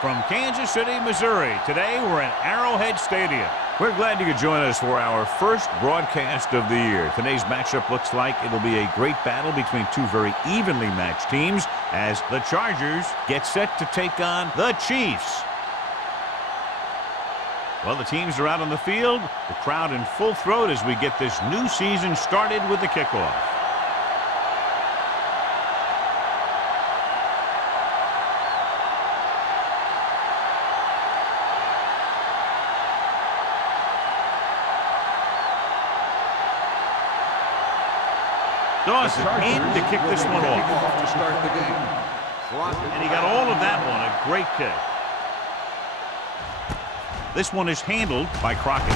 From Kansas City, Missouri, today we're at Arrowhead Stadium. We're glad you could join us for our first broadcast of the year. Today's matchup looks like it'll be a great battle between two very evenly matched teams as the Chargers get set to take on the Chiefs. Well, the teams are out on the field, the crowd in full throat as we get this new season started with the kickoff. Dawson in to kick this one off. To start the game. And he got all of that one. A great kick. This one is handled by Crockett.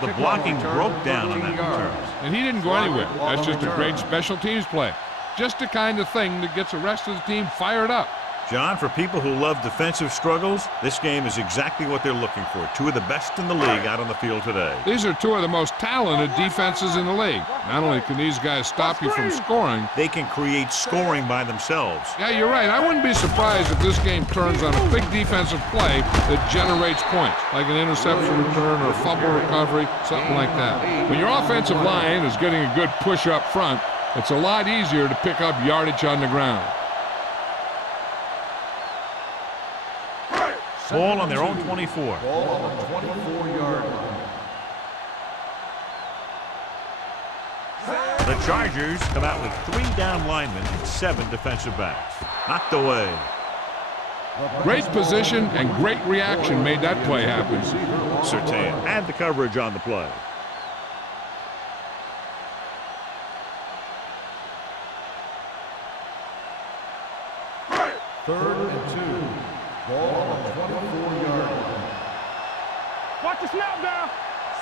The blocking broke down on that return. And he didn't go anywhere. That's just a great special teams play. Just the kind of thing that gets the rest of the team fired up. John, for people who love defensive struggles, this game is exactly what they're looking for. Two of the best in the league out on the field today. These are two of the most talented defenses in the league. Not only can these guys stop you from scoring, they can create scoring by themselves. Yeah, you're right. I wouldn't be surprised if this game turns on a big defensive play that generates points, like an interception return or a fumble recovery, something like that. When your offensive line is getting a good push up front, it's a lot easier to pick up yardage on the ground. Ball on their own 24. Ball on the 24-yard line. The Chargers come out with 3 down linemen and 7 defensive backs. Knocked away. Great position and great reaction made that play happen. Surtain had the coverage on the play. Third and 2. Ball on the 24-yard line. Watch the snap down.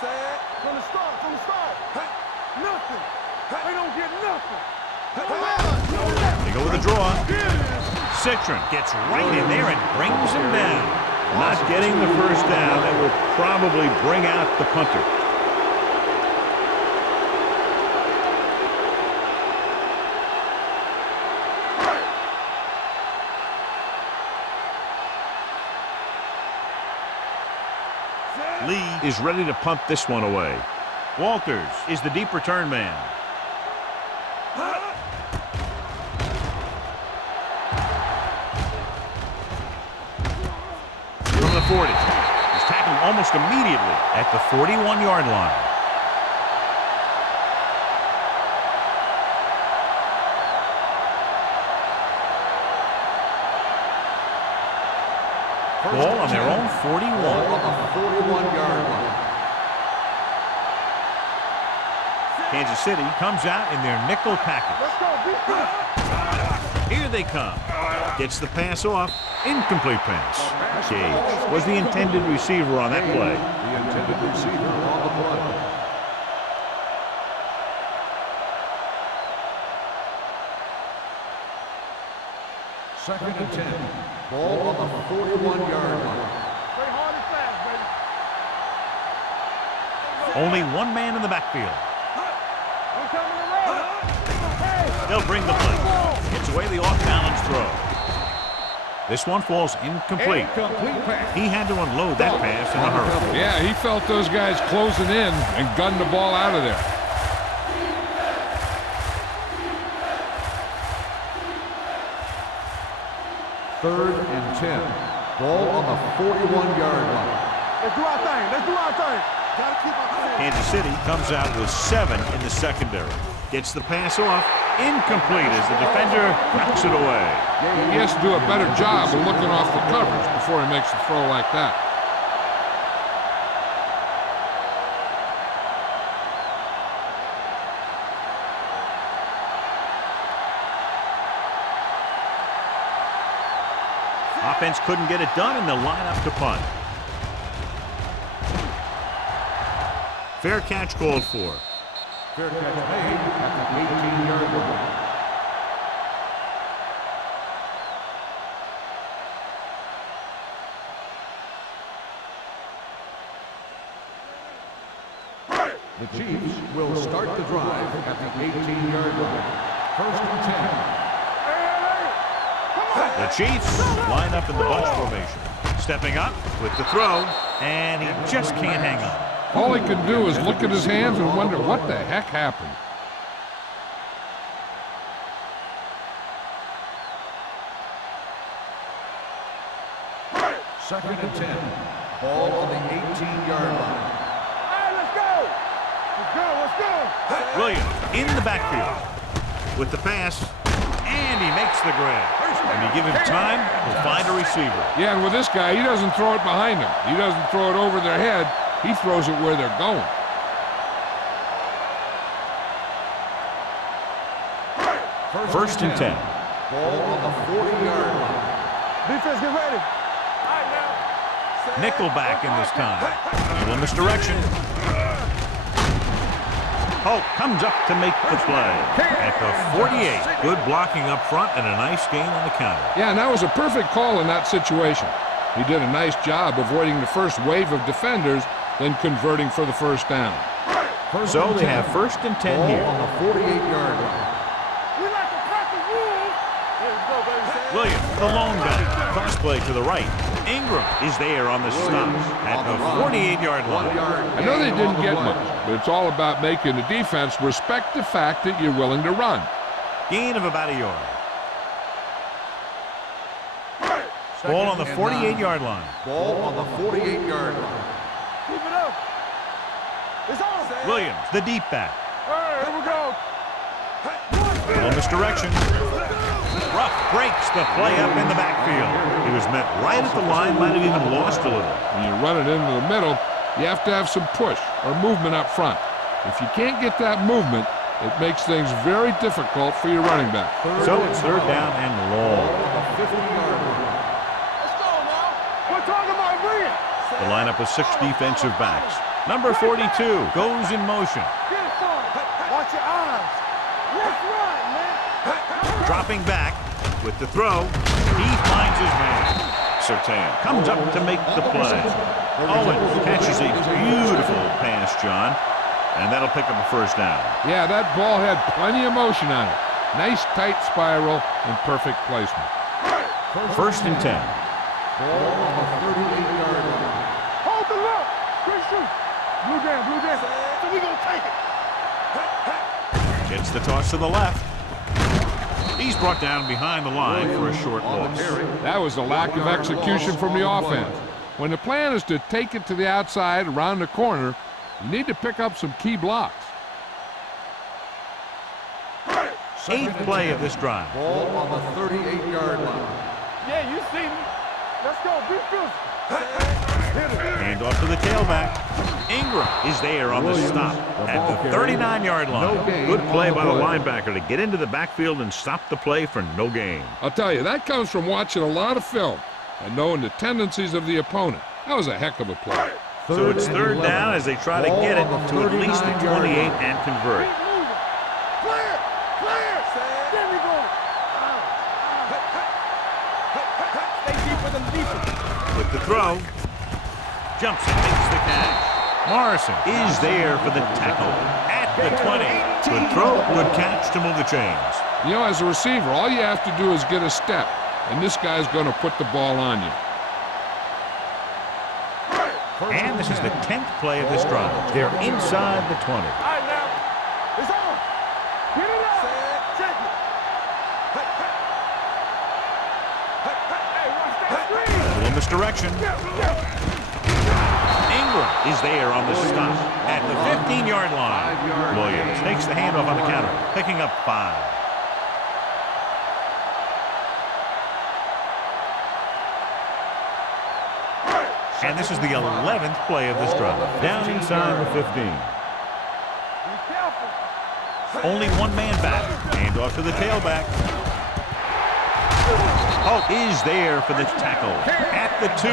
Set. From the start, Hey. Nothing. They don't get nothing. They go with a draw. Citron gets right in there and brings him down. Not getting the first down. That will probably bring out the punter. Lee is ready to punt this one away. Walters is the deep return man. From the 40. He's tackled almost immediately at the 41-yard line. Ball on their own 41. Ball on the 41-yard line. Kansas City comes out in their nickel package. Here they come. Gets the pass off. Incomplete pass. Gage was the intended receiver on that play. The intended receiver on the play. Second and 10. Ball on the 41-yard line. Play hard and fast, baby. Only one man in the backfield. I'm coming around. They'll bring the blitz. Gets away the off-balance throw. This one falls incomplete. He had to unload that pass in a hurry. Yeah, he felt those guys closing in and gunned the ball out of there. Third and 10. Ball on the 41-yard line. Let's do our thing. Gotta keep our thing. Kansas City comes out with 7 in the secondary. Gets the pass off. Incomplete as the defender knocks it away. He has to do a better job of looking off the coverage before he makes a throw like that. Offense couldn't get it done, and they'll line up to punt. Fair catch called for. Fair catch made at the 18-yard line. The Chiefs will start the drive at the 18-yard line. First and 10. The Chiefs line up in the bunch formation. Stepping up with the throw, and he just can't hang on. All he can do is look at his hands and wonder what the heck happened. Second and 10. Ball on the 18-yard line. All right, let's go. Let's go. Williams in the backfield with the pass, and he makes the grab. When you give him time, he'll find a receiver. Yeah, and with this guy, he doesn't throw it behind him. He doesn't throw it over their head. He throws it where they're going. First and 10. Ball on the 40-yard line. Defense, get ready. Nickelback in this time. Still in this direction. Hope comes up to make the play. At the 48. Good blocking up front and a nice gain on the counter. Yeah, and that was a perfect call in that situation. He did a nice job avoiding the first wave of defenders, then converting for the first down. So they have first and 10 Ball here. on the 48-yard line. We like to practice rules. Here we go, baby. Williams, the lone back. Cross play to the right. Ingram is there on the stop at the 48-yard line. I know they didn't get much, but it's all about making the defense respect the fact that you're willing to run. Gain of about a yard. Ball on the 48-yard line. Ball on the 48-yard line. Keep it up. It's on. Williams, the deep back. All right, here we go. Little misdirection. Ruff breaks the play up in the backfield. He was met right at the line, might have even lost a little. When you run it into the middle, you have to have some push or movement up front. If you can't get that movement, it makes things very difficult for your running back. So it's third down and long. Let's go now. We're talking about brilliant. The lineup of 6 defensive backs. Number 42 goes in motion. Get it, son. Watch your eyes. Let's run, man. Dropping back with the throw. He finds his man. Surtain comes up to make the play. Owen catches a beautiful pass, John. And that'll pick up a first down. Yeah, that ball had plenty of motion on it. Nice tight spiral and perfect placement. First and 10. Ball on the 38-yard line. Hold the look. Good shoot. Blue down. So we gonna take it. Gets the toss to the left. He's brought down behind the line for a short loss. That was a lack of execution from the offense. When the plan is to take it to the outside around the corner, you need to pick up some key blocks. 8th play of this drive. Ball on the 38-yard line. Yeah, you see me. Let's go. Be physical. Hand off to the tailback. Ingram is there on the stop at the 39-yard line. Good play by the linebacker to get into the backfield and stop the play for no gain. I'll tell you, that comes from watching a lot of film and knowing the tendencies of the opponent. That was a heck of a play. So it's third down as they try to get it to at least the 28 and convert. Keep moving. Clear. There we go. Stay deep with them defense. With the throw, jumps and makes the catch. Morrison is there for the tackle at the 20. Good throw, good catch to move the chains. You know, as a receiver, all you have to do is get a step, and this guy's going to put the ball on you. And this is the 10th play of this drive. They're inside the 20. All right, now. It's on. Get it up. Check it. Hey, watch that screen. A little misdirection. Ingram is there on the stop at the 15-yard line. Williams takes the handoff on the counter, picking up 5. And this is the 11th play of this drive. Down inside the 15. Be careful. Only one man back. Handoff to the tailback. Hope is there for the tackle at the 2.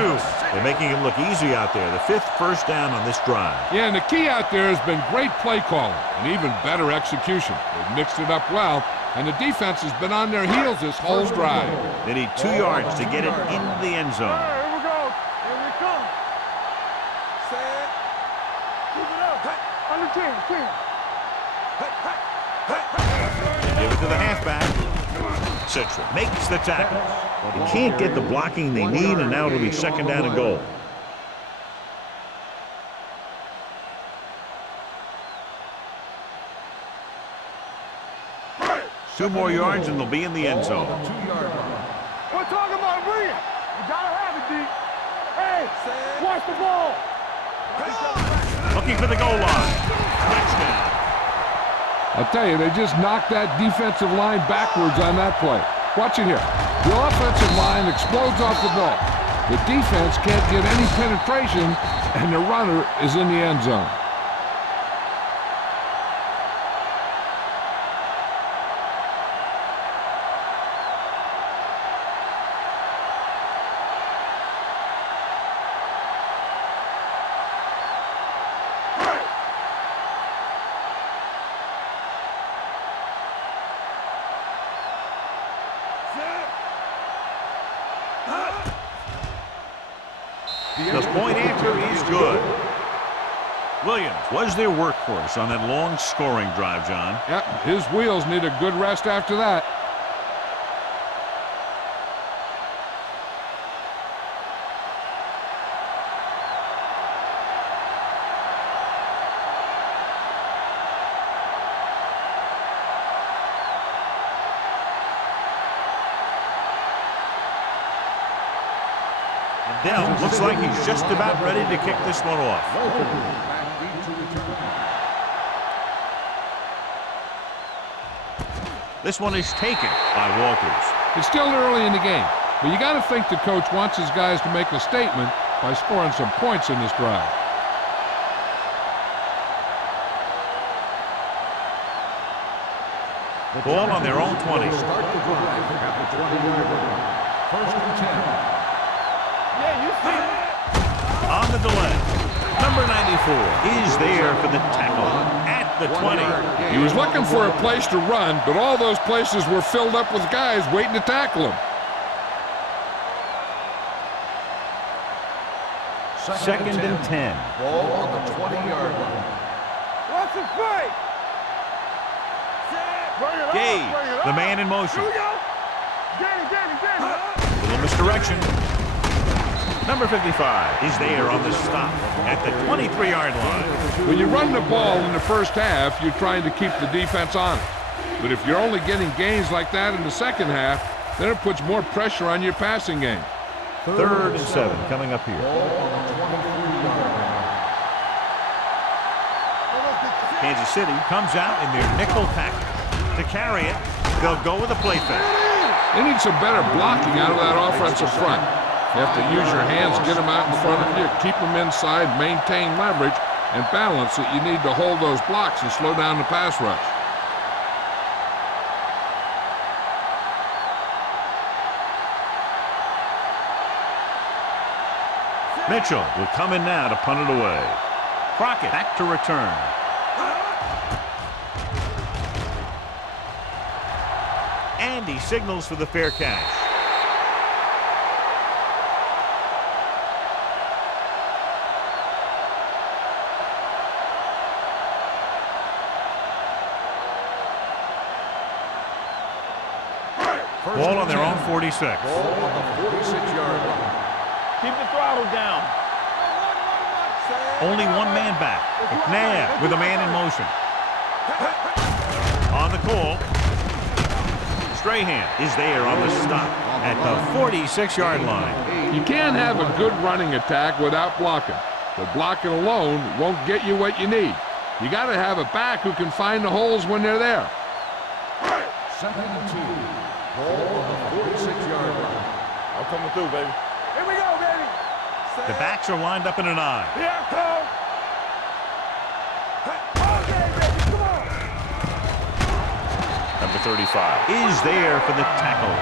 They're making it look easy out there. The 5th first down on this drive. Yeah, and the key out there has been great play calling and even better execution. They've mixed it up well, and the defense has been on their heels this whole drive. They need 2 yards to get it into the end All zone. right, here we go. Here we come. Keep it up. Under 10. Give it to the halfback. Central makes the tackle. You can't get the blocking they need, and now it'll be second down and goal. Two more yards, and they'll be in the end zone. We're talking about Rhea. You gotta have it, D. Hey, watch the ball. Looking for the goal line. Touchdown. I'll tell you, they just knocked that defensive line backwards on that play. Watch it here. The offensive line explodes off the ball. The defense can't get any penetration, and the runner is in the end zone. The point answer is good. Williams was their workhorse on that long scoring drive, John. Yep, his wheels need a good rest after that. Dell looks like he's just about ready to kick this one off. This one is taken by Walters. It's still early in the game, but you got to think the coach wants his guys to make a statement by scoring some points in this drive. Ball on their own 20. Start the drive at the 20-yard line. First and 10. Yeah, you see it. On the delay, number 94 is there for the tackle at the 20. He was looking for a place to run, but all those places were filled up with guys waiting to tackle him. Second and 10. Ball on the 20-yard line. Watch the fight. Gage, the man in motion. Here we go. Get it. Little misdirection. Number 55 is there on the stop at the 23-yard line. When you run the ball in the first half, you're trying to keep the defense on it. But if you're only getting gains like that in the second half, then it puts more pressure on your passing game. Third and 7 coming up here. Kansas City comes out in their nickel package. To carry it, they'll go with a play fake. They need some better blocking out of that offensive front. You have to use your hands, get them out in front of you, keep them inside, maintain leverage, and balance that you need to hold those blocks and slow down the pass rush. Mitchell will come in now to punt it away. Crockett back to return. And he signals for the fair catch. Ball on their own 46. Ball on the 46-yard line. Keep the throttle down. Only one man back. McNabb with a man in motion. On the call. Strahan is there on the stop at the 46-yard line. You can't have a good running attack without blocking. But blocking alone won't get you what you need. You got to have a back who can find the holes when they're there. Second and 2. Ball on the 46-yard line. I'm coming through, baby. Here we go, baby. The backs are lined up in an I. Here I come. Okay, baby, come on. Number 35 is there for the tackle.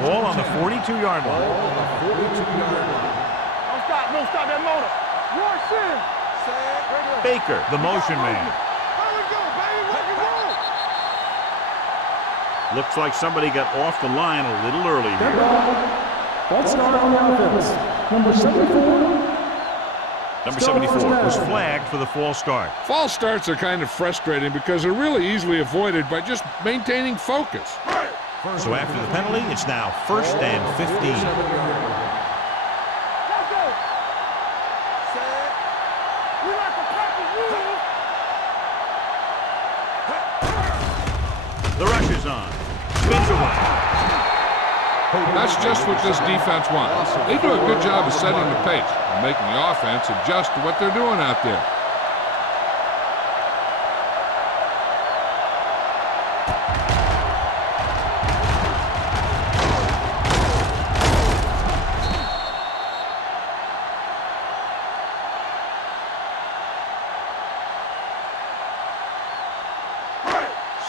Ball on the 42-yard line. Ball on the 42-yard line. Don't stop that motor. Rush in. Baker, the motion man. There we go, baby. Rock and roll. Looks like somebody got off the line a little early here. False start on the offense. Number 74. Number 74 was flagged for the false start. False starts are kind of frustrating because they're really easily avoided by just maintaining focus. So after the penalty, it's now 1st and 15. The rush is on. Spins away. That's just what this defense wants. They do a good job of setting the pace and making the offense adjust to what they're doing out there.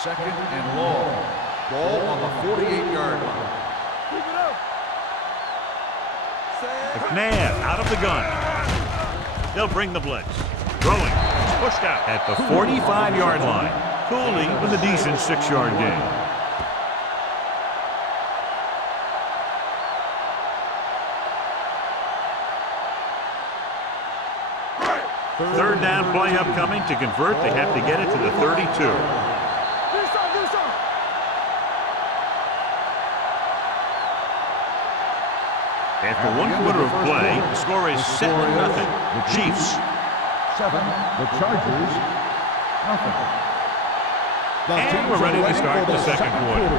Second and long. Ball on the 48-yard line. McNabb out of the gun. They'll bring the blitz. Throwing. It's pushed out at the 45-yard line. Cooley with a decent 6-yard gain. Third down play upcoming. To convert, they have to get it to the 32. After 1 quarter of play, the score is 7-0. The Chiefs. 7. The Chargers. Nothing. And we're ready to start the second quarter.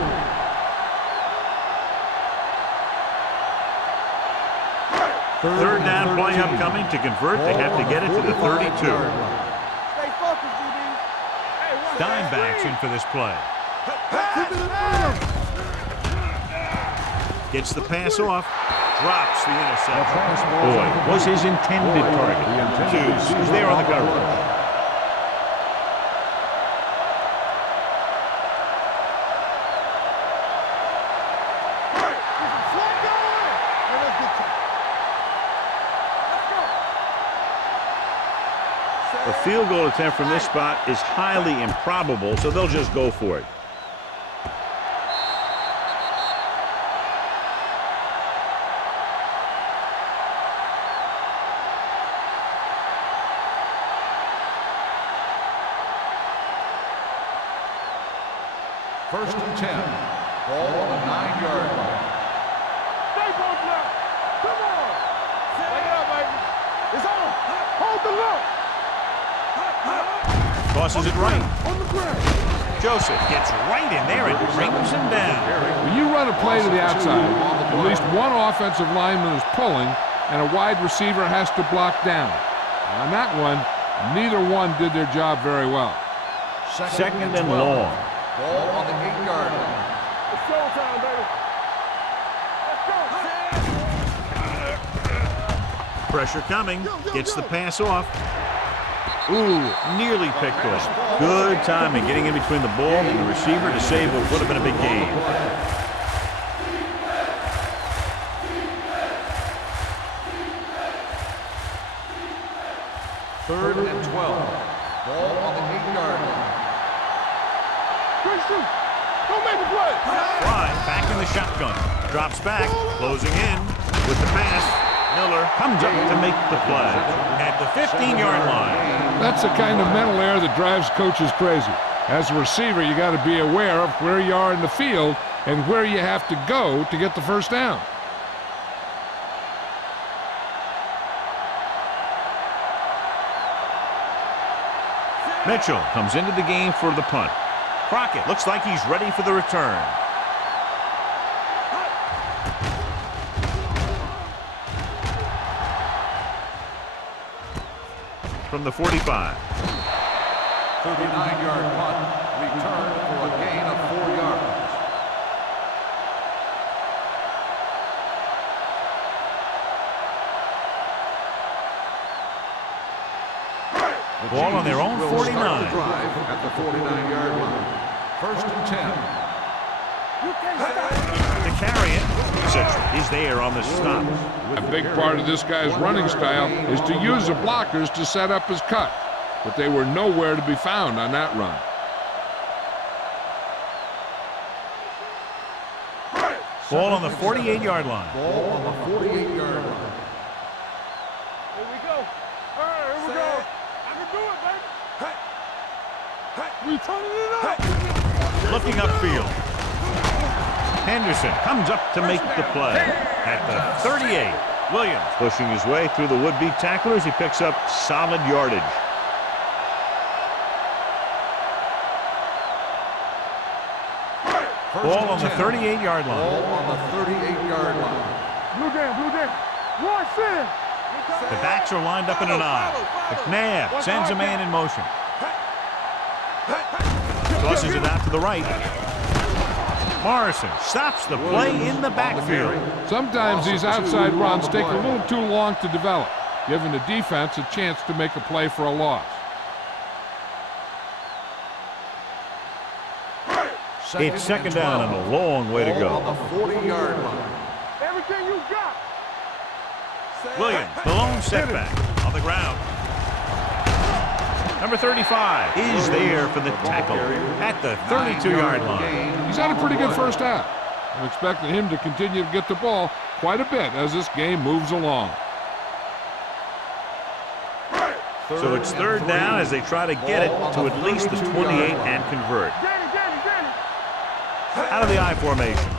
Third down play upcoming. To convert, they have to get it to the 32. Stay focused, DB. Dime backs in for this play. Gets the pass off. Drops the interception. Boy, was his intended target. Hughes is there on the coverage. A field goal attempt from this spot is highly improbable, so they'll just go for it. First and 10. Ball on the 9-yard line. Stay both now. Come on. Take it up, baby. It's on. Hold the look. Tosses it right. On the ground. Joseph gets right in there and brings him down. When you run a play to the outside, at least one offensive lineman is pulling, and a wide receiver has to block down. On that one, neither one did their job very well. Second and long. Ball on the 8-yard line. It's showtime, baby. Let's go. Pressure coming. Gets the pass off. Ooh, nearly picked off. Good timing getting in between the ball and the receiver to save what would have been a big gain. Third and 12. Ball on the 8-yard line. Quick shoot. Don't make a play. Fly back in the shotgun. Drops back. Closing in with the pass. Miller comes up to make the play at the 15-yard line. That's the kind of mental error that drives coaches crazy. As a receiver, you got to be aware of where you are in the field and where you have to go to get the first down. Mitchell comes into the game for the punt. Crockett looks like he's ready for the return. From the 45. 39-yard punt. Return for a gain of 4 yards. Ball on their own 49. Drive at the 49-yard line. First and 10. You can't stop. To carry it, Citrus is there on the stop. A big part of this guy's running style is to use the blockers to set up his cut, but they were nowhere to be found on that run. Ball on the 48-yard line. Ball on the 48-yard line. Here we go. All right, here we go. I can do it, baby. We turning it up. Looking upfield. Henderson comes up to make the play at the 38. Williams pushing his way through the would-be tacklers. He picks up solid yardage. Ball on the 38-yard line. Ball on the 38-yard line. Blue game. Rush in. The backs are lined up in an I. McNabb sends a man in motion. Tosses it out to the right. Morrison stops the play in the backfield. Sometimes these outside runs take a little too long to develop, giving the defense a chance to make a play for a loss. It's second down and a long way to Ball go. on the 40-yard line. Everything you got. Williams, the lone setback on the ground. Number 35 is there for the tackle at the 32-yard line. He's had a pretty good first half. I'm expecting him to continue to get the ball quite a bit as this game moves along. So it's third down as they try to get it to at least the 28 and convert. Out of the I formation.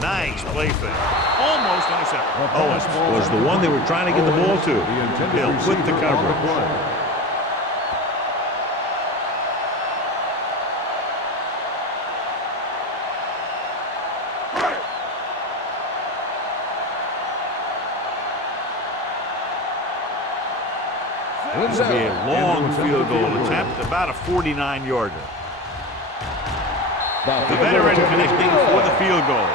Nice play fake. Almost intercepted. Owens was the one they were trying to get the ball to. He'll quit the coverage. This will be a long field goal attempt, about a 49-yarder. The veteran connecting for the field goal.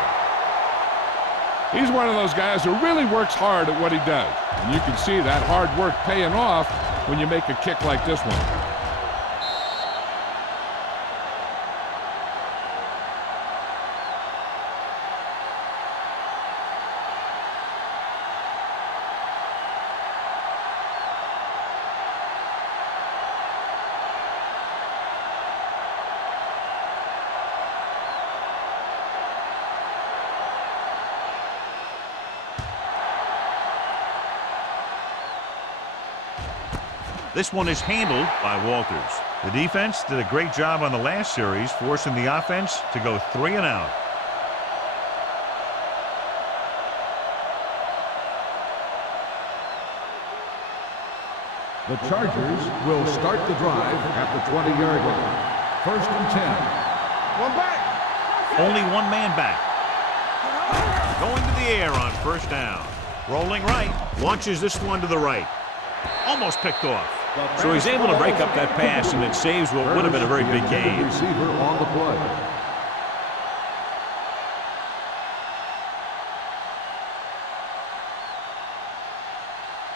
He's one of those guys who really works hard at what he does. And you can see that hard work paying off when you make a kick like this one. This one is handled by Walters. The defense did a great job on the last series, forcing the offense to go 3 and out. The Chargers will start the drive at the 20-yard line. First and 10. One back. Only one man back. Going to the air on first down. Rolling right. Launches this one to the right. Almost picked off. So he's able to break up that pass, and it saves what would have been a very big gain. Receiver on the play.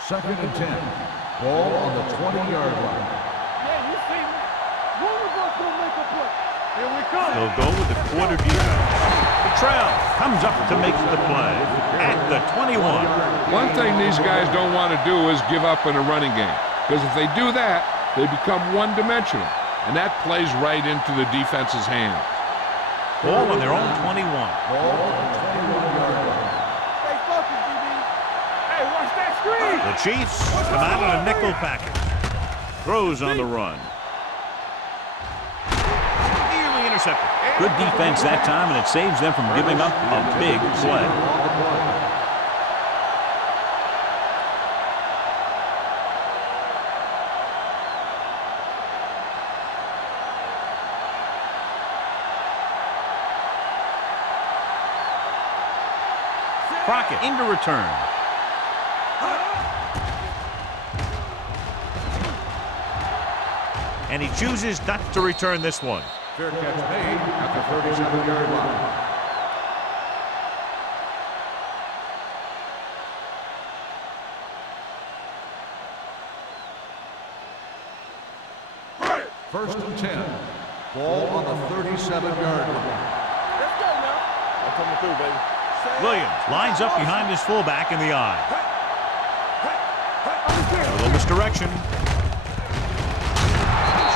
Second and 10. Ball on the 20-yard line. Yeah, you see me. One of us will make a play. Here we come. They'll go with the quarter defense. Trell comes up to make the play at the 21. One thing these guys don't want to do is give up in a running game. Because if they do that, they become one-dimensional. And that plays right into the defense's hands. Ball on their own 21. Ball on the 21-yard line. Stay focused, DB. Hey, watch that screen. The Chiefs come out in a nickel package. Throws on the run. Nearly intercepted. Good defense that time, and it saves them from giving up a big play. Crockett into return. And he chooses not to return this one. Fair catch made at the 37-yard line. First and 10. Ball on the 37-yard line. Let's go now. I'm coming through, baby. Williams lines up behind his fullback in the I. A little misdirection.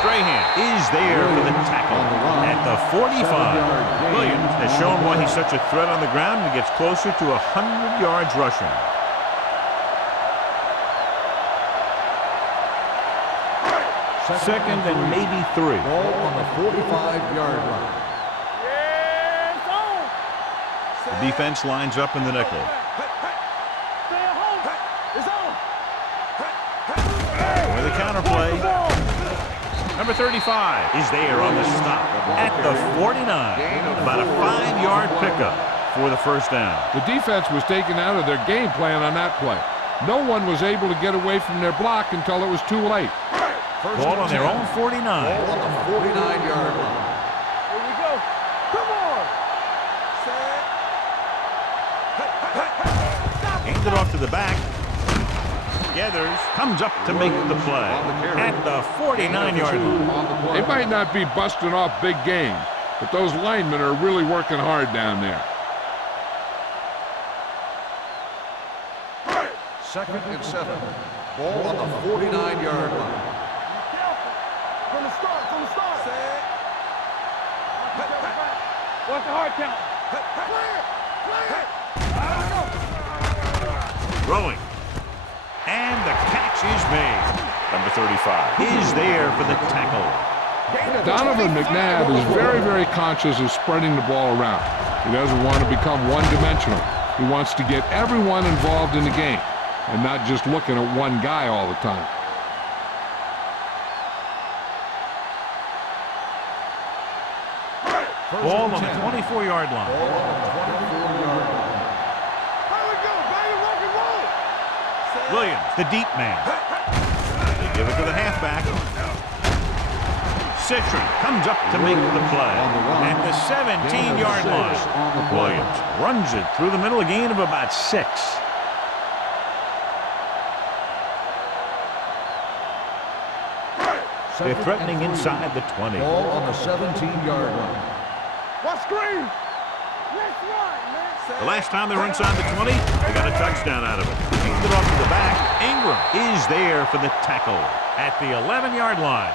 Strahan is there for the tackle at the 45. Williams has shown why he's such a threat on the ground and gets closer to 100 yards rushing. Second and maybe 3. Ball on the 45-yard line. The defense lines up in the nickel. For the counterplay. Number 35 is there on the stop at the 49. About a 5-yard pickup for the first down. The defense was taken out of their game plan on that play. No one was able to get away from their block until it was too late. Ball on their own 49. Ball on the 49-yard line. Here we go. Come on. Hands it off to the back. Gathers, comes up to make the play at the 49-yard line. They might not be busting off big game, but those linemen are really working hard down there. Second and 7. Ball on the 49-yard line. From the start, from the start. Watch the hard count. Throwing. And the catch is made. Number 35 is there for the tackle. Donovan McNabb is very, very conscious of spreading the ball around. He doesn't want to become one-dimensional. He wants to get everyone involved in the game and not just looking at one guy all the time. Ball on the 24-yard line. Ball on the 24-yard line. Here we go, baby, rock and roll. Williams, the deep man. They give it to the halfback. Citron comes up to make the play at the 17-yard line. Williams runs it through the middle, a gain of about 6. They're threatening inside the 20. Ball on the 17-yard line. What screen? Let's run, man. The last time they were inside the 20, they got a touchdown out of it. Hands it off to the back. Ingram is there for the tackle at the 11-yard line.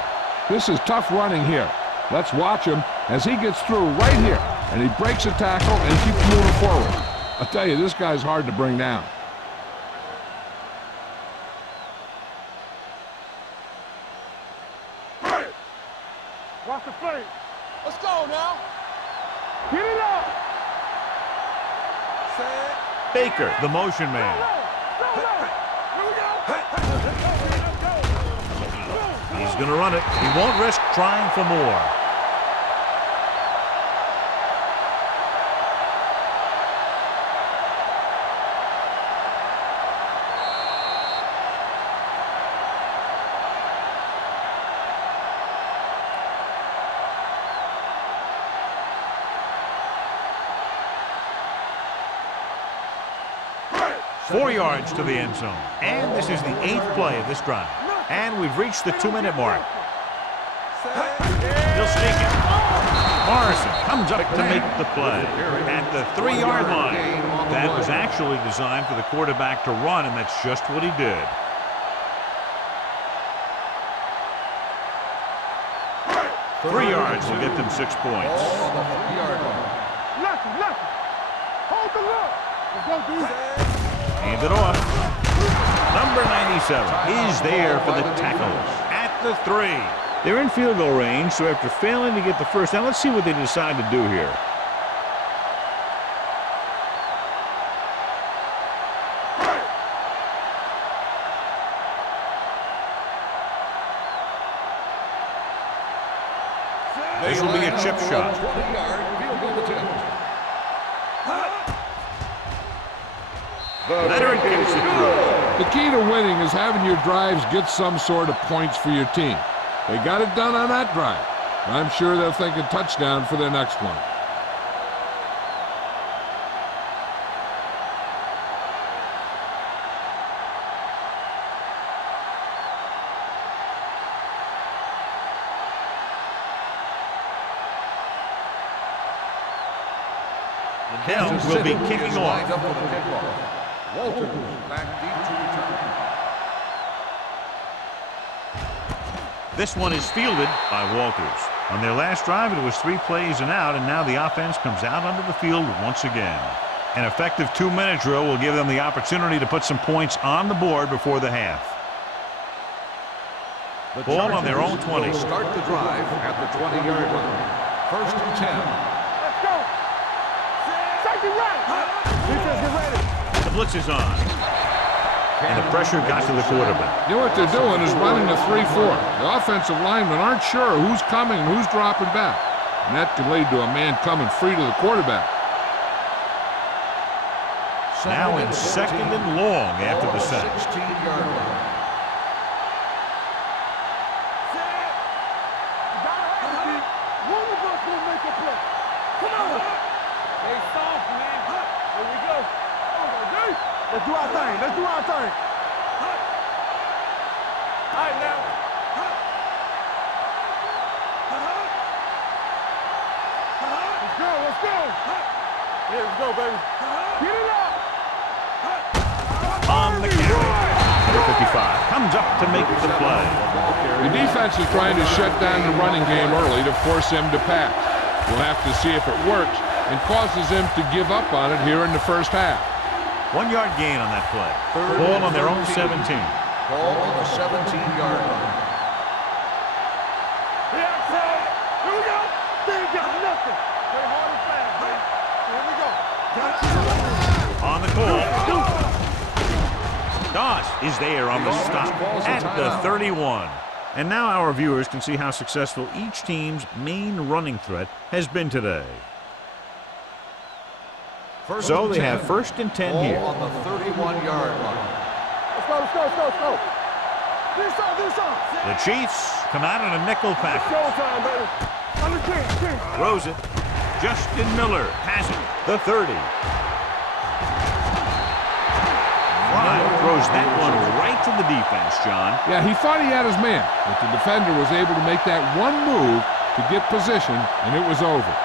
This is tough running here. Let's watch him as he gets through right here, and he breaks a tackle and keeps moving forward. I tell you, this guy's hard to bring down. Watch the play. Let's go now. Get it up. Baker, the motion man. He's going to run it. He won't risk trying for more. Four yards to the end zone. And this is the 8th play of this drive. And we've reached the 2-minute mark. Still sneaking. Morrison comes up to make the play at the 3-yard line. That was actually designed for the quarterback to run, and that's just what he did. Three yards will get them 6 points. Ball on the 3-yard line. Lucky. Hold the look. Let's go, dude. Hand it off. Number 97 is there for the tackle at the 3. They're in field goal range, so after failing to get the first down, let's see what they decide to do here. This will be a chip shot. 20-yard field goal attempt. Leonard gets it through. The key to winning is having your drives get some sort of points for your team. They got it done on that drive. I'm sure they'll think a touchdown for their next one. Hill will be kicking Lined off. up for the kickoff. Walters back deep to return. This one is fielded by Walters. On their last drive, it was 3 plays and out, and now the offense comes out onto the field once again. An effective 2-minute drill will give them the opportunity to put some points on the board before the half. The Ball on their own 20. will start the drive at the 20-yard line. First and 10. Let's go. Safety right. Defense, get ready. The blitz is on. And the pressure got to the quarterback. You know what they're doing is running a 3-4. The offensive linemen aren't sure who's coming and who's dropping back. And that can lead to a man coming free to the quarterback. Now in second and long after the set. 16-yard line. One of us will make a play. Come on. Stay soft, man. Here we go. Let's do our thing. Let's do our thing. All right, now. Let's go. Let's go. Yeah, let's go, baby. Get it up. On the carry. Number 55 comes up to make the play. The defense is trying to shut down the running game early to force him to pass. We'll have to see if it works and causes him to give up on it here in the first half. 1-yard gain on that play. Ball on their own 17. Ball on the 17-yard line. Here we go. They ain't got nothing. Play hard and fast, man. Here we go. On the call. Doss is there on the stop at the 31. And now our viewers can see how successful each team's main running threat has been today. So they have first and 10 here. Ball on the 31-yard line. Let's go, let's go, let's go, let's go. This on. The Chiefs come out in a nickel package. Showtime, baby. On the 10. Throws it. Justin Miller has it. The 30. Fry throws that one right to the defense, John. Yeah, he thought he had his man, but the defender was able to make that one move to get position, and it was over.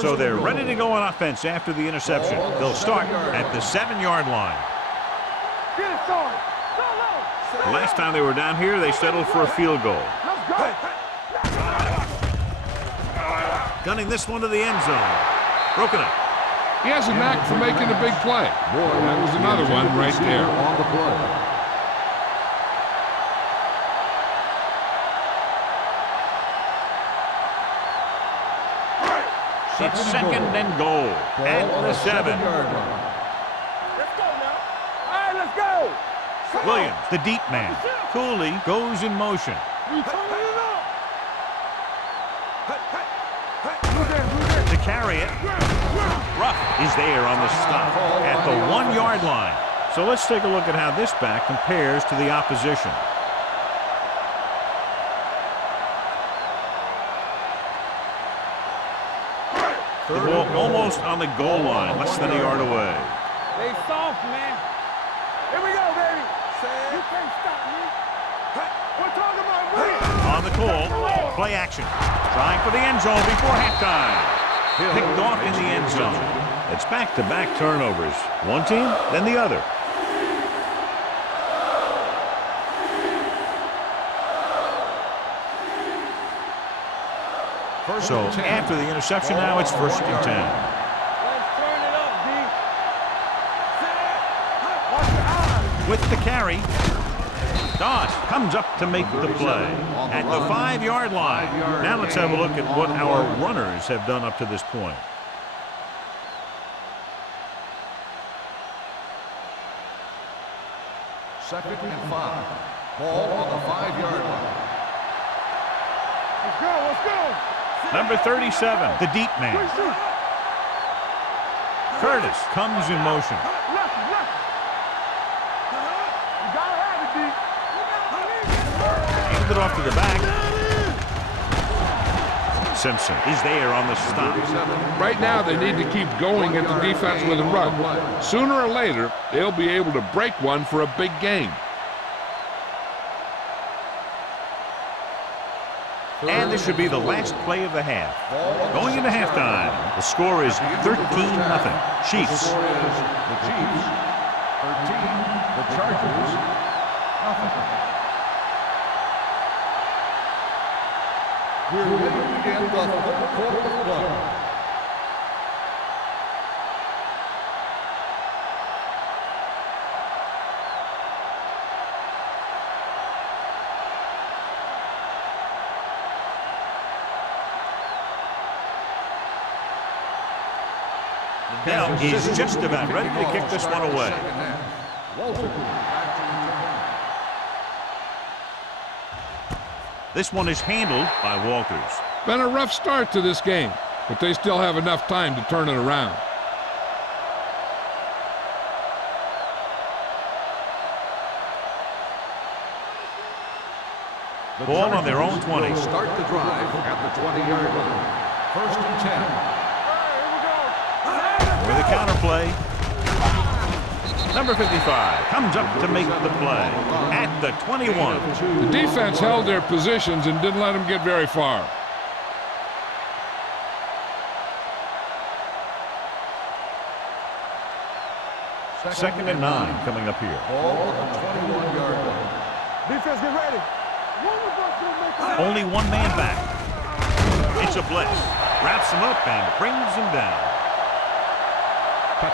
So they're ready to go on offense after the interception. They'll start at the 7-yard line. Get it started. The last time they were down here, they settled for a field goal. Let's go. Gunning this one to the end zone. Broken up. He has a knack for making a big play. Boy, that was another one right there. On the play. It's second and goal at the 7. Let's go now. All right, let's go. Williams, the deep man. Cooley goes in motion. We turning it up. To carry it. Ruff is there on the stop at the 1-yard line. So let's take a look at how this back compares to the opposition. The ball almost on the goal line, less than a yard away. They soft, man. Here we go, baby. You can't stop me. We're talking about me. On the call, play action. Trying for the end zone before halftime. Picked off in the end zone. It's back-to-back turnovers. One team, then the other. So after the interception now, it's first and 10. Let's turn it up, D. Watch your eyes. With the carry, Doss comes up to make the play at the 5-yard line. Now let's have a look at what our runners have done up to this point. Second and 5. Ball on the 5-yard line. Let's go, let's go. Number 37, the deep man. Curtis comes in motion. You gotta have it, D. Handed it off to the back. Simpson is there on the stop. Right now, they need to keep going at the defense with a run. Sooner or later, they'll be able to break one for a big game. And this should be the last play of the half. Going into halftime, the score is 13-0. Chiefs. The Chiefs, 13. The Chargers, nothing. We're ready to begin the third quarter of play. Now is just about ready to kick this one away. This one is handled by Walters. Been a rough start to this game, but they still have enough time to turn it around. Ball on their own 20. Start the drive at the 20-yard line. 1st and 10. With a counter play. Number 55 comes up to make the play at the 21. The defense held their positions and didn't let them get very far. Second and 9 coming up here. Ball on the 21-yard line. Defense, get ready. Only one man back. It's a blitz. Wraps him up and brings him down.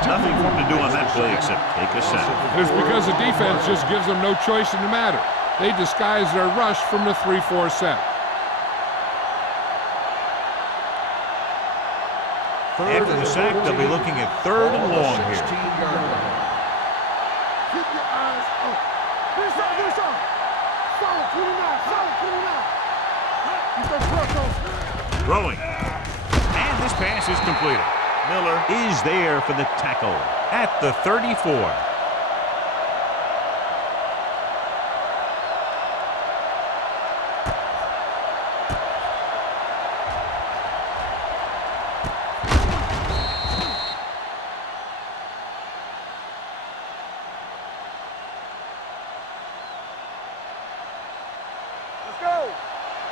Nothing for him to do on that play except take a sack. It's because the defense just gives them no choice in the matter. They disguise their rush from the 3-4 set. After the sack, they'll be looking at 3rd and long here. Keep your eyes up. This up. Solid 29. Throwing. And this pass is completed. Miller is there for the tackle at the 34.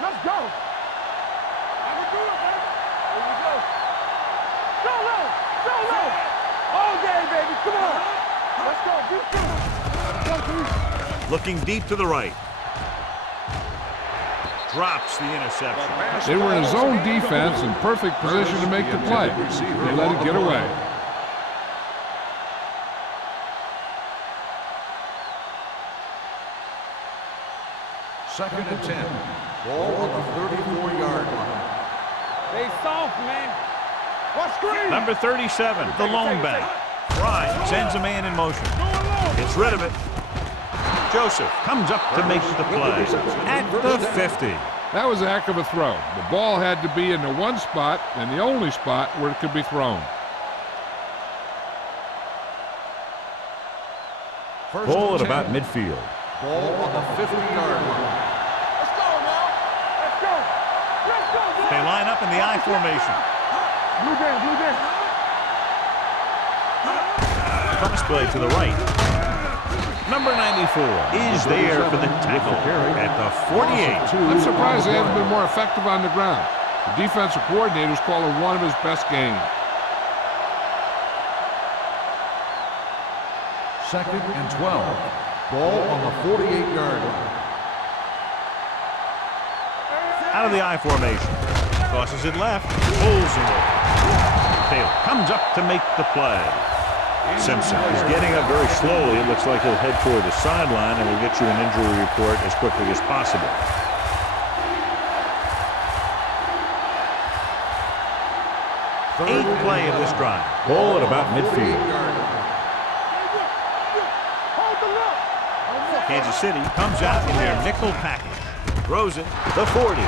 Let's go. I can do it, man. Here we go. Go low. All day, baby. Come on. Let's go. Looking deep to the right. Drops the interception. They were in a zone defense in perfect position to make the play. They let it get away. Second and 10. Ball on the 34-yard line. They soft, man. What screen? Number 37, the lone back. Fry sends a man in motion. Gets rid of it. Joseph comes up to make the play at the 50. That was a heck of a throw. The ball had to be in the one spot and the only spot where it could be thrown. Ball at about midfield. Ball on the 50-yard line. Let's go, man. Let's go, man. They line up in the I formation. Blue down. Cross play to the right. Number 94 is there for the tackle at the 48. I'm surprised they haven't been more effective on the ground. The defensive coordinator's calling one of his best games. Second and 12. Ball on the 48-yard line. Out of the I formation. Crosses it left. Pulls him over. Taylor comes up to make the play. Simpson is getting up very slowly. It looks like he'll head toward the sideline, and we'll get you an injury report as quickly as possible. Eighth play of this drive. Ball at about midfield. Kansas City comes out in their nickel package. Throws it. The 40.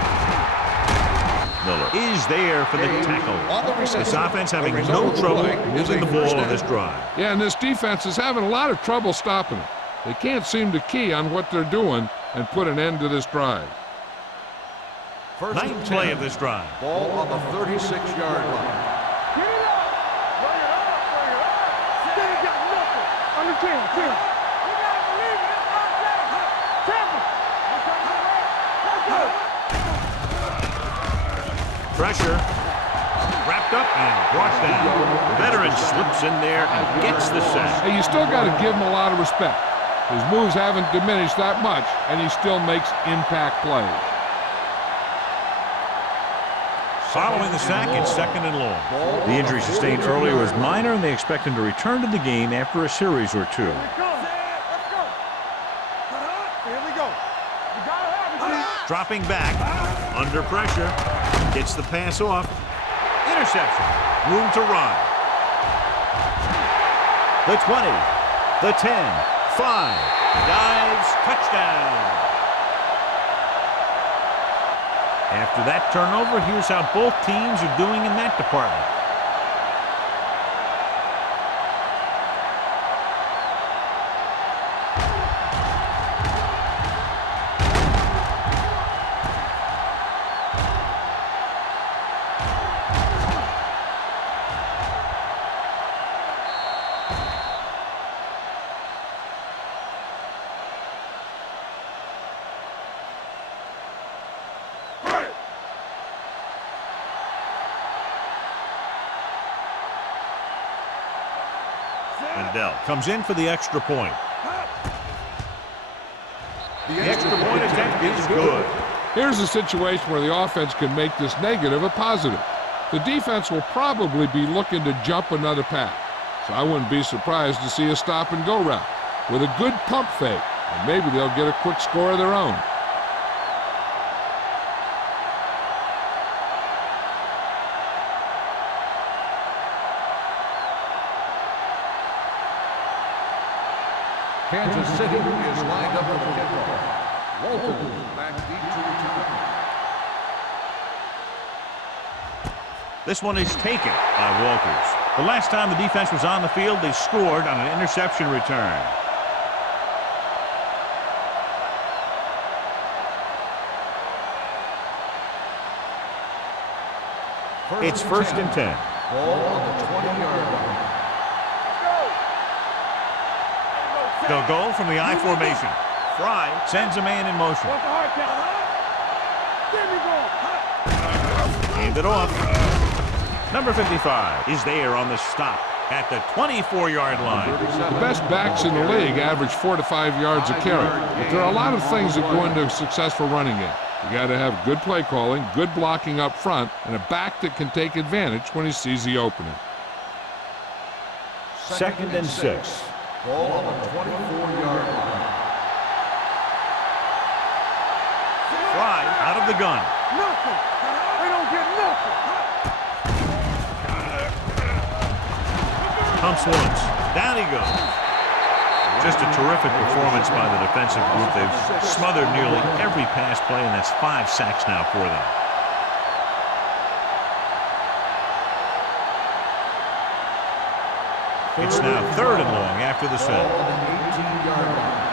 Miller is there for the tackle. This offense having no trouble moving the ball on this drive. Yeah, and this defense is having a lot of trouble stopping it. They can't seem to key on what they're doing and put an end to this drive. Nice play of this drive. Ball on the 36-yard line. Get it up. Bring it up. Bring it up. They ain't got nothing. On the 10. You gotta believe it. It's not that. Tampa. Let's go. Pressure. Wrapped up and brought down. The veteran slips in there and gets the sack. Hey, you still got to give him a lot of respect. His moves haven't diminished that much, and he still makes impact plays. Following the sack, it's 2nd and long. The injury sustained earlier was minor, and they expect him to return to the game after a series or two. Let's go. Here we go. You gotta have it, Dropping back, under pressure, gets the pass off. Interception, room to run. The 20, the 10, 5, dives, touchdown. After that turnover, here's how both teams are doing in that department. Mendel comes in for the extra point. The extra point attempt is good. Here's a situation where the offense can make this negative a positive. The defense will probably be looking to jump another pass, so I wouldn't be surprised to see a stop-and-go route with a good pump fake, and maybe they'll get a quick score of their own. Kansas City is lined up for the kickoff. Walton back deep to return. This one is taken by Walters. The last time the defense was on the field, they scored on an interception return. It's 1st and 10. Ball on the 20-yard line. They'll go from the I formation. Fry sends a man in motion. What's the hard count? Get me going. Hand it off. Number 55 is there on the stop at the 24-yard line. The best backs in the league average 4 to 5 yards a carry. But there are a lot of things that go into a successful running game. You got to have good play calling, good blocking up front, and a back that can take advantage when he sees the opening. 2nd and 6. Ball on the 24-yard line. Fry out of the gun. Nothing. They don't get nothing. Pumps once. Down he goes. Just a terrific performance by the defensive group. They've smothered nearly every pass play, and that's 5 sacks now for them. It's now 3rd and long after the set. Ball on the 18-yard line.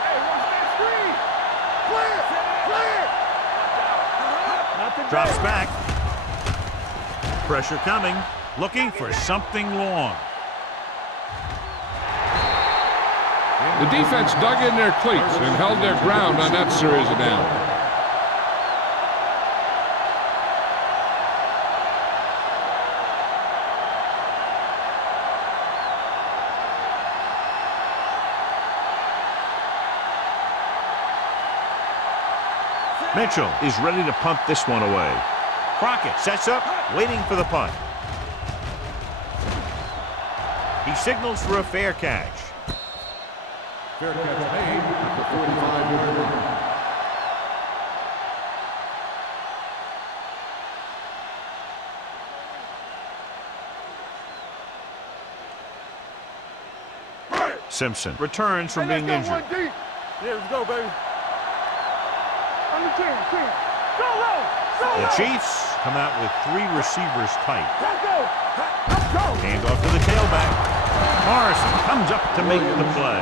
Hey, watch that screen. Clear. Drops back. Pressure coming. Looking for something long. The defense dug in their cleats and held their ground on that series of downs. Mitchell is ready to punt this one away. Crockett sets up, waiting for the punt. He signals for a fair catch. Fair catch made at the 45-yard line. Simpson returns from being injured. Yeah, let's go, baby. On the 10. Go low. The Chiefs come out with 3 receivers tight. Let's go. Hand off to the tailback. Morrison comes up to make the play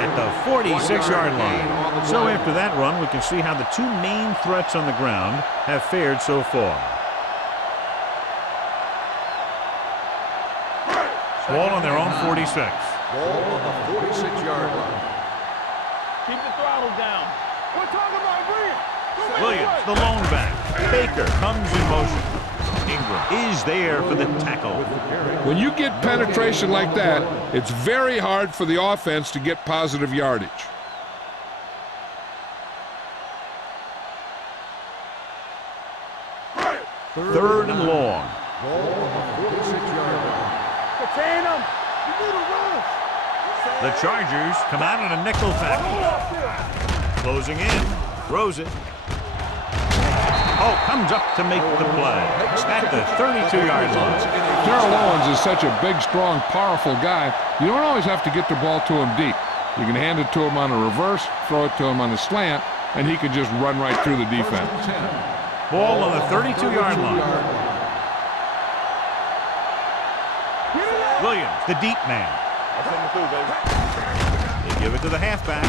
at the 46-yard line. So after that run, we can see how the two main threats on the ground have fared so far. Ball on their own 46. Ball on the 46-yard line. Keep the throttle down. We're talking about Williams. Williams, the lone back. Baker comes in motion. Ingram is there for the tackle. When you get penetration like that, it's very hard for the offense to get positive yardage. Third and long. Ball on the 46-yard line. Contain him. You need a rush. The Chargers come out in a nickel tackle. Closing in. Throws it. Oh, comes up to make the play. At the 32-yard line. Terrell Owens is such a big, strong, powerful guy. You don't always have to get the ball to him deep. You can hand it to him on a reverse, throw it to him on a slant, and he can just run right through the defense. Ball on the 32-yard line. Williams, the deep man. They give it to the halfback.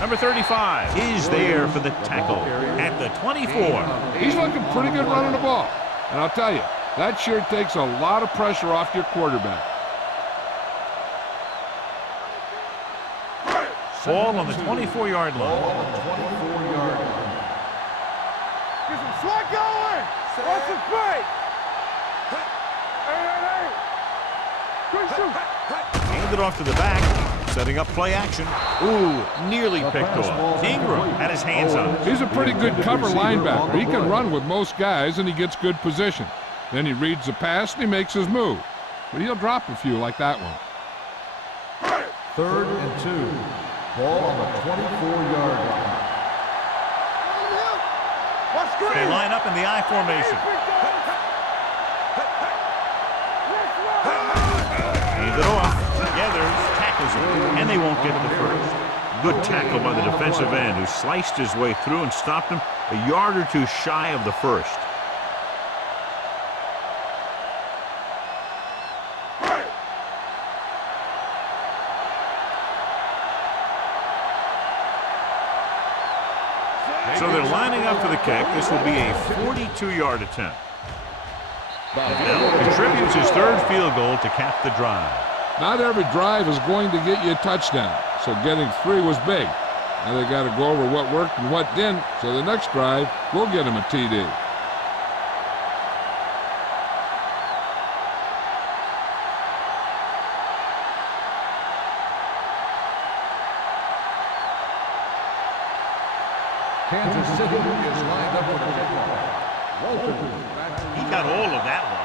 Number 35 is there for the tackle at the 24. He's looking pretty good running the ball. And I'll tell you, that sure takes a lot of pressure off your quarterback. Ball on the 24-yard line. Get some slack going. What's the play? Hey. Good shoot. Hand it off to the back, setting up play action. Ooh, nearly picked off. Ingram had his hands on it. He's a pretty good cover linebacker. He can run with most guys, and he gets good position. Then he reads the pass, and he makes his move. But he'll drop a few like that one. 3rd and 2. Ball on the 24-yard line. They line up in the I formation. Hand it off. Gathers, tackles him, and they won't get the first. Good tackle by the defensive end, who sliced his way through and stopped him a yard or two shy of the first. So they're lining up for the kick. This will be a 42-yard attempt. Bell contributes his third field goal to cap the drive. Not every drive is going to get you a touchdown, so getting 3 was big. Now they got to go over what worked and what didn't, so the next drive will get him a TD. Kansas City is lined up for the kickoff. He got all of that one.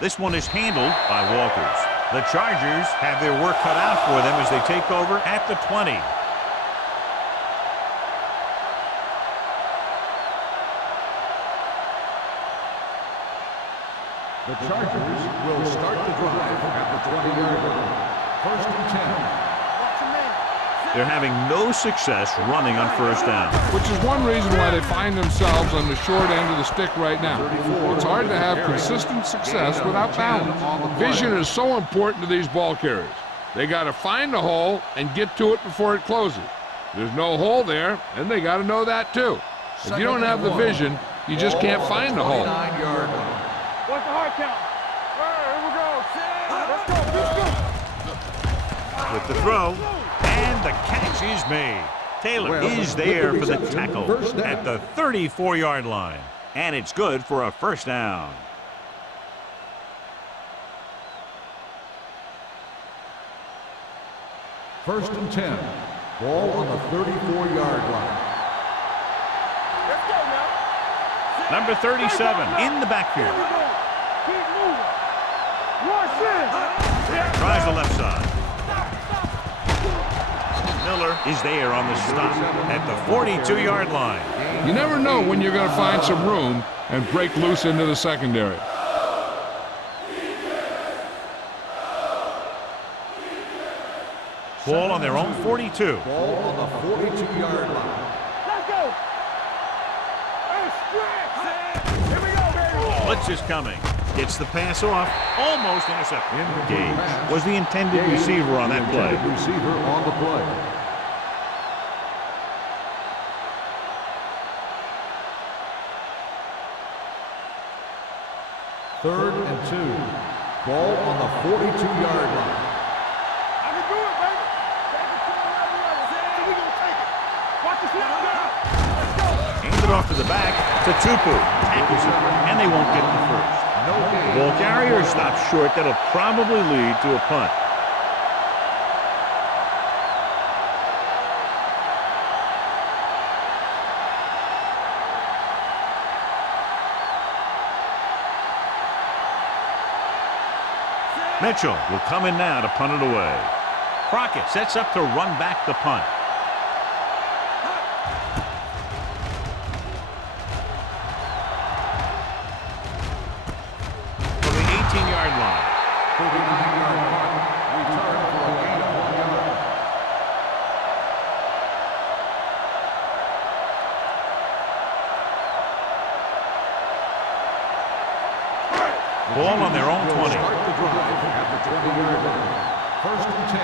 This one is handled by Walters. The Chargers have their work cut out for them as they take over at the 20. The Chargers will start the drive at the 20-yard line. 1st and 10. They're having no success running on first down. Which is one reason why they find themselves on the short end of the stick right now. It's hard to have consistent success without balance. Vision is so important to these ball carriers. They got to find the hole and get to it before it closes. There's no hole there, and they got to know that too. If you don't have the vision, you just can't find the hole. What's the hard count? All right, here we go. Let's go. With the throw. And the catch is made. Taylor is there for the tackle at the 34-yard line. And it's good for a first down. First and 10. Ball on the 34-yard line. Let's go now. Number 37 in the backfield. Keep moving. Rush in. Tries the left side. Miller is there on the stop at the 42-yard line. You never know when you're going to find some room and break loose into the secondary. Ball on their own 42. Ball on the 42-yard line. Let's go. Hey, stretch. Here we go, baby. Blitz is coming. Gets the pass off. Almost intercepted. Gage was the intended receiver on that play. Receiver on the play. Third and 2. Ball on the 42-yard line. I can do it, baby. Take it to the level. So we gonna take it. Watch the slip down. Let's go. Hands it off to the back to Tupu. Tackles it, and they won't get the first. No gain. Ball carrier stops short. That'll probably lead to a punt. Mitchell will come in now to punt it away. Crockett sets up to run back the punt. From the 18-yard line. 39-yard punt. Return for a gain of 1 yard. Ball on their own 20. Start the drive at the 20-yard line. First and 10.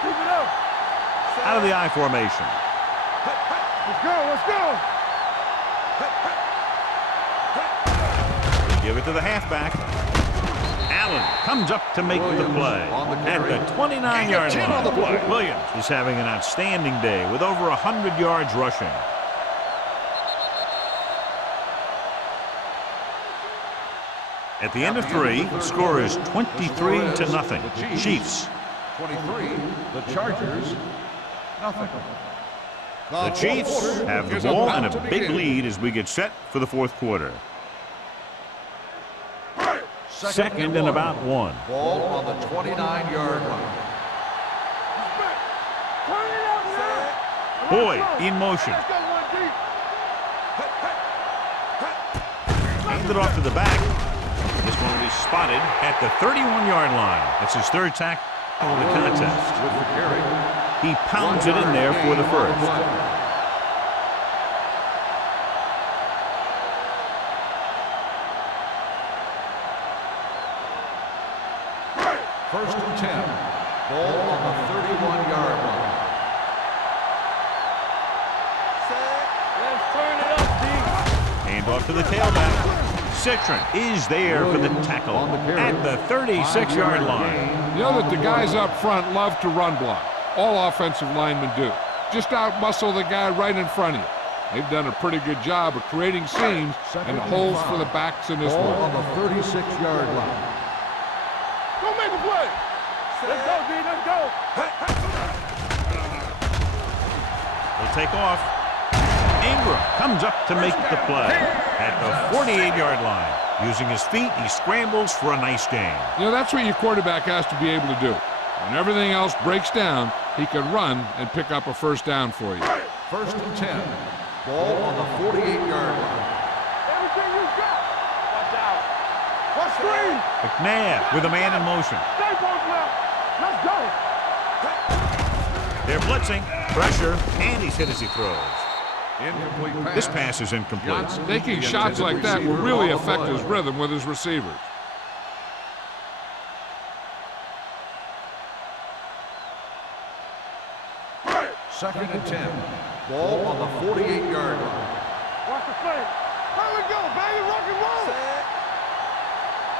Keep it up. Out of the I formation. Let's go. Let's go. Give it to the halfback. Allen comes up to make the play. At the 29-yard line. Williams is having an outstanding day with over 100 yards rushing. At the end of 3, the score is 23-0. Chiefs. 23. The Chargers. Nothing. The Chiefs have the ball and a big lead as we get set for the fourth quarter. Second and about 1. Ball on the 29-yard line. Turn it up now. Boyd in motion. Let's go, one deep. Hand it off to the back. This one will be spotted at the 31-yard line. That's his third tackle of the contest. With the carry. He pounds it in there for the first. First and 10. Ball on the 31-yard line. Let's turn it up, D. Hand off to the tailback. Citron is there for the tackle at the 36-yard line. You know that the guys up front love to run block. All offensive linemen do. Just out-muscle the guy right in front of you. They've done a pretty good job of creating seams and holes for the backs in this Ball one. on the 36-yard line. Go make the play. Let's go, D. Let's go. Will take off. Ingram comes up to make the play at the 48-yard line. Using his feet, he scrambles for a nice gain. You know, that's what your quarterback has to be able to do. When everything else breaks down, he can run and pick up a first down for you. First and 10. Ball on the 48-yard line. Everything you got. Watch out. Watch screen. McNabb with a man in motion. Stay both left. Let's go. They're blitzing. Pressure. And he's hit as he throws. Incomplete pass. This pass is incomplete. Taking shots like that will really affect his rhythm with his receivers. Second and 10. Ball on the 48-yard line. Watch the play. Here we go, baby. Rock and roll.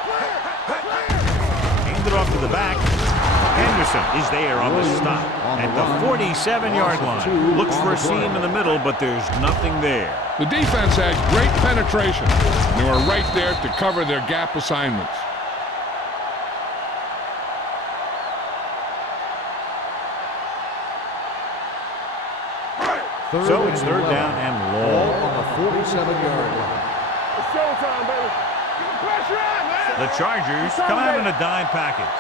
Clear. Clear. Hand it off to the back. Henderson is there on the stop at the 47-yard line. Looks for a seam in the middle, but there's nothing there. The defense had great penetration. They were right there to cover their gap assignments. So it's third down and Ball long. on the 47-yard line. It's showtime, baby. Get the pressure on, man. The Chargers come out in a dime package.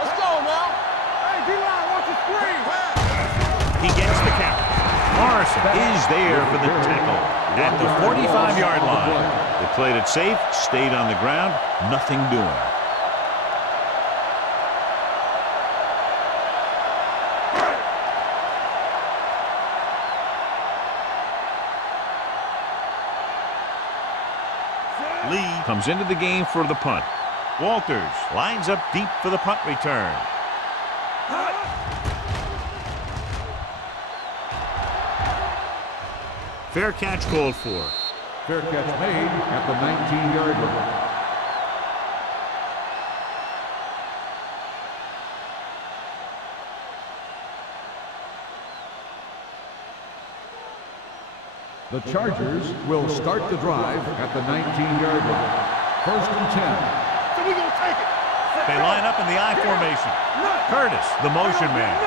Let's go now. Hey, D-line, watch the screen. He gets the count. Morrison is there for the tackle at the 45-yard line. They played it safe, stayed on the ground, nothing doing. Lee comes into the game for the punt. Walters lines up deep for the punt return. Fair catch called for. Fair catch made at the 19-yard line. The Chargers will start the drive at the 19-yard line. 1st and 10. So we gonna take it. They line up in the I formation. Curtis, the motion man.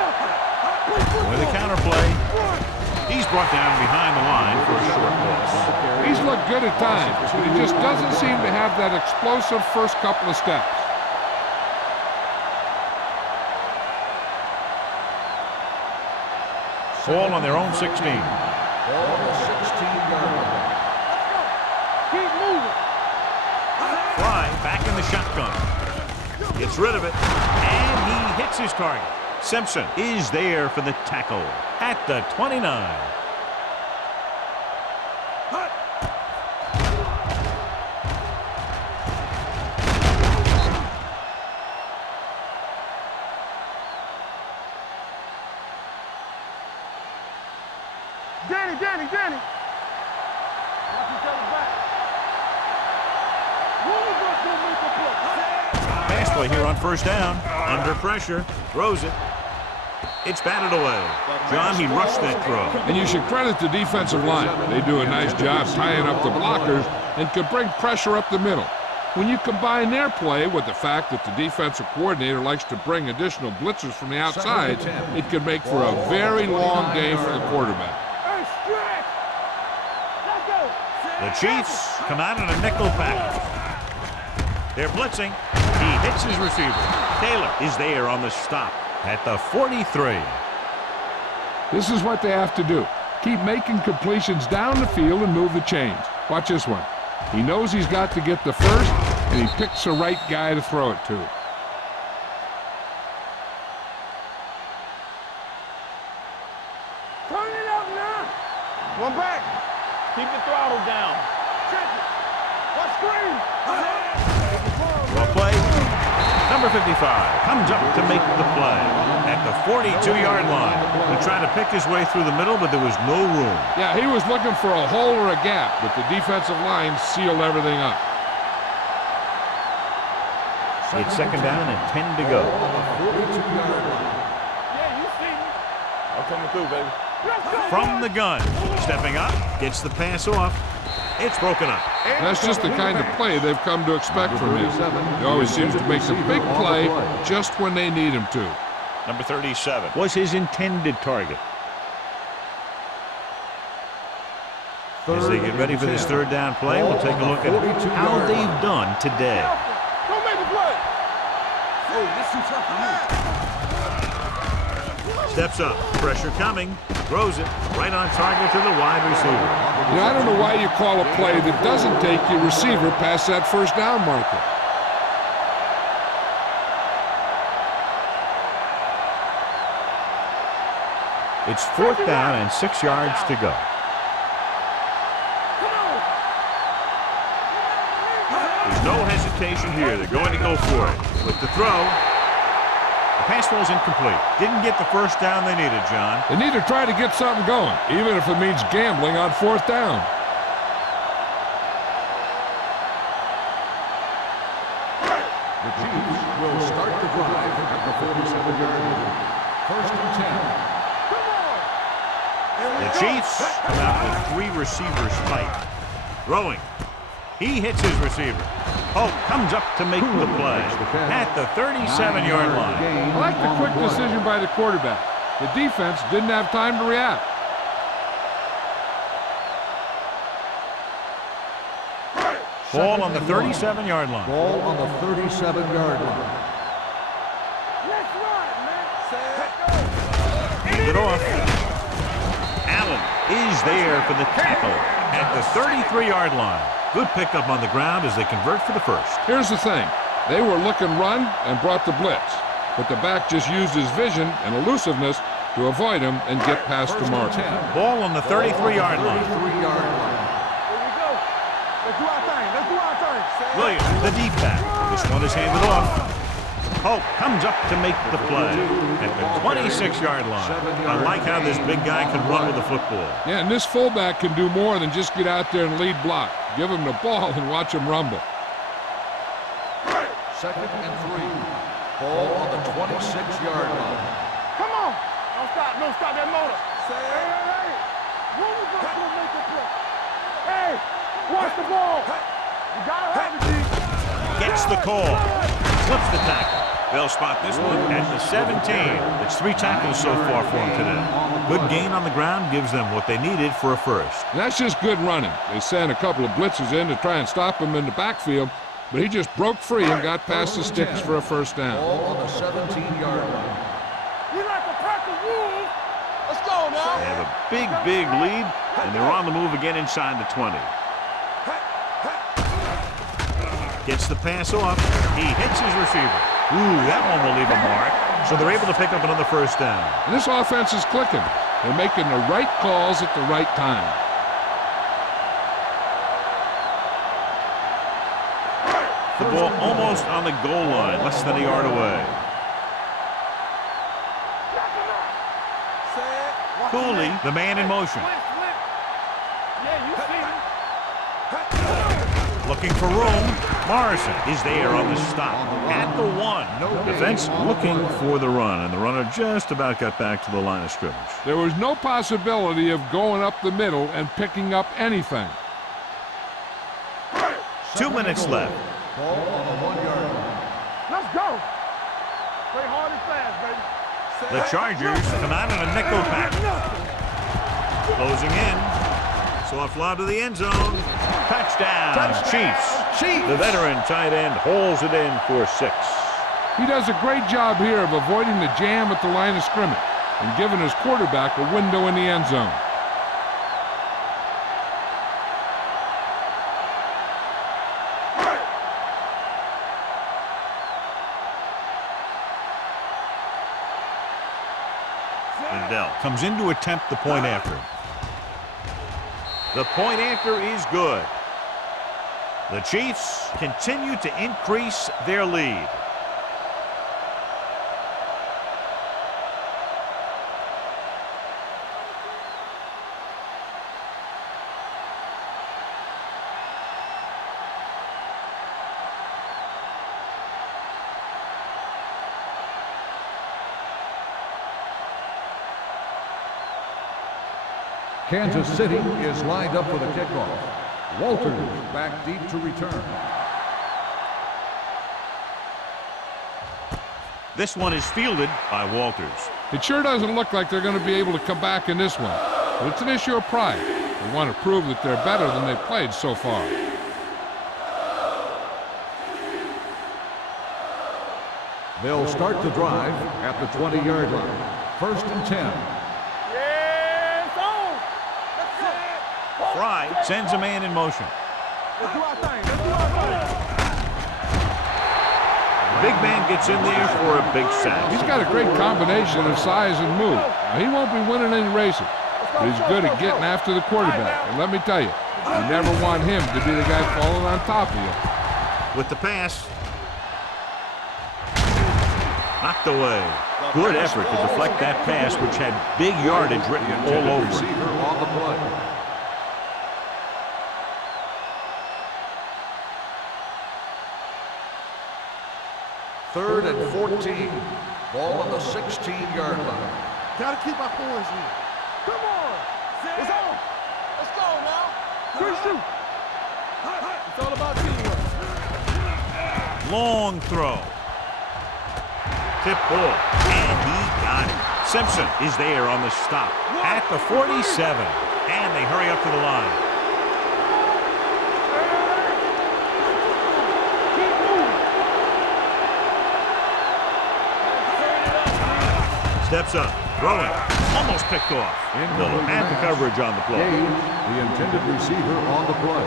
With a counter play. He's brought down behind the line for a short loss. He's looked good at times, but he just doesn't seem to have that explosive first couple of steps. Ball on their own 16. Ball on the 16-yard line. Keep moving. Fry back in the shotgun. Gets rid of it, and he hits his target. Simpson is there for the tackle at the 29. Danny. Watch each other back. One of us will make a play. Pass play here on 1st down. Under pressure. Throws it. It's batted away. John, he rushed that throw. And you should credit the defensive line. They do a nice job tying up the blockers and can bring pressure up the middle. When you combine their play with the fact that the defensive coordinator likes to bring additional blitzers from the outside, it could make for a very long day for the quarterback. Hey, stretch. Let's go. The Chiefs come out in a nickel package. They're blitzing. He hits his receiver. Taylor is there on the stop at the 43. This is what they have to do. Keep making completions down the field and move the chains. Watch this one. He knows he's got to get the first, and he picks the right guy to throw it to. Turn it up now. One back. Keep the throttle down. Check it. What screen? Well played. Number 55 comes up to make the play at the 42-yard line. He tried to pick his way through the middle, but there was no room. Yeah, he was looking for a hole or a gap, but the defensive line sealed everything up. It's 2nd down and 10 to go. Yeah, you see me. I'm coming through, baby. Let's go. From the gun, stepping up, gets the pass off. It's broken up. That's just the kind of play they've come to expect from him. He always seems to make the big play just when they need him to. Number 37 was his intended target. As they get ready for this 3rd down play, we'll take a look at how they've done today. Don't make a play. Oh, this is tough for me. Steps up, pressure coming, throws it right on target to the wide receiver. You know, I don't know why you call a play that doesn't take your receiver past that 1st down marker. It's 4th down and 6 yards to go. There's no hesitation here. They're going to go for it. With the throw, the pass ball's incomplete. Didn't get the 1st down they needed, John. They need to try to get something going, even if it means gambling on 4th down. The Chiefs will start the drive at the 47-yard line. 1st and 10. The Chiefs come out with 3 receivers tight. Throwing. He hits his receiver. Hope comes up to make the play at the 37-yard line. I like the quick decision by the quarterback. The defense didn't have time to react. Ball on the 37-yard line. Ball on the 37-yard line. Let's run, man. Hand it off. Allen is there for the tackle at the 33-yard line. Good pickup on the ground as they convert for the first. Here's the thing. They were looking run and brought the blitz, but the back just used his vision and elusiveness to avoid him and get past the mark. Ball on the 33-yard line. 33-yard line. Here we go. Let's do our thing. Williams, the deep back. This one is handed off. Hope comes up to make the play at the 26-yard line. I like how this big guy can run with the football. Yeah, and this fullback can do more than just get out there and lead block. Give him the ball and watch him rumble. 2nd and 3. Ball on the 26-yard line. Come on. Don't stop. Don't stop that motor. Hey. When we going to make the play? Hey, watch the ball. You got to have it, G. Gets the call. Flips the tackle. They'll spot this one at the 17. It's 3 tackles so far for him today. Good gain on the ground gives them what they needed for a first. And that's just good running. They sent a couple of blitzes in to try and stop him in the backfield, but he just broke free and got past the sticks for a first down. Ball on the 17-yard line. We like to practice rules. Let's go now. They have a big lead, and they're on the move again inside the 20. Gets the pass off. He hits his receiver. Ooh, that one will leave a mark. So they're able to pick up another first down. And this offense is clicking. They're making the right calls at the right time. The ball almost on the goal line, less than a yard away. Cooley, the man in motion. Yeah, you see me. Looking for room. Morrison is there on the stop at the 1. Defense looking for the run, and the runner just about got back to the line of scrimmage. There was no possibility of going up the middle and picking up anything. 2 minutes left. Ball on the 1-yard line. Let's go. Play hard and fast, baby. The Chargers come out in a nickel pack. Closing in. Soft lob to the end zone. Touchdown, Chiefs. The veteran tight end holds it in for 6. He does a great job here of avoiding the jam at the line of scrimmage and giving his quarterback a window in the end zone. Lindell comes in to attempt the point after. The point after is good. The Chiefs continue to increase their lead. Kansas City is lined up for the kickoff. Walters back deep to return. This one is fielded by Walters. It sure doesn't look like they're going to be able to come back in this one, but it's an issue of pride. They want to prove that they're better than they've played so far. They'll start the drive at the 20-yard line. 1st and 10. Fry sends a man in motion. Let's do our thing. Let's do our thing. The big man gets in there for a big sack. He's got a great combination of size and move. Now, he won't be winning any races, but he's good at getting after the quarterback. And let me tell you, you never want him to be the guy falling on top of you. With the pass. Knocked away. Good effort to deflect that pass, which had big yardage written all over it. Receiver on the play. Third and 14. Ball on the 16-yard line. Gotta keep our points in. Come on. It's on. Let's go now. Good shoot. It's all about teamwork. Long throw. Tip ball. And he got it. Simpson is there on the stop at the 47. And they hurry up to the line. Steps up, throwing, almost picked off. Miller had the coverage on the play. Gage, the intended receiver on the play.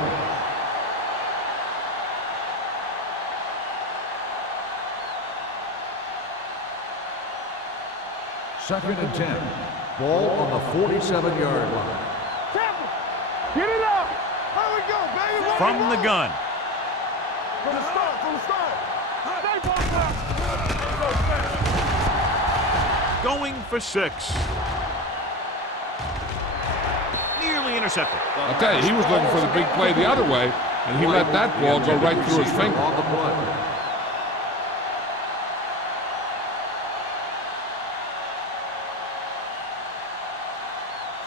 Second and 10. Ball on the 47-yard line. Tampa, get it up. Here we go, baby. From the gun. From the start, from the start. Stay ball back. Go fast. Going for 6. Nearly intercepted. I'll tell you, he was looking for the big play the other way, and he let that ball go right through his finger. On the play.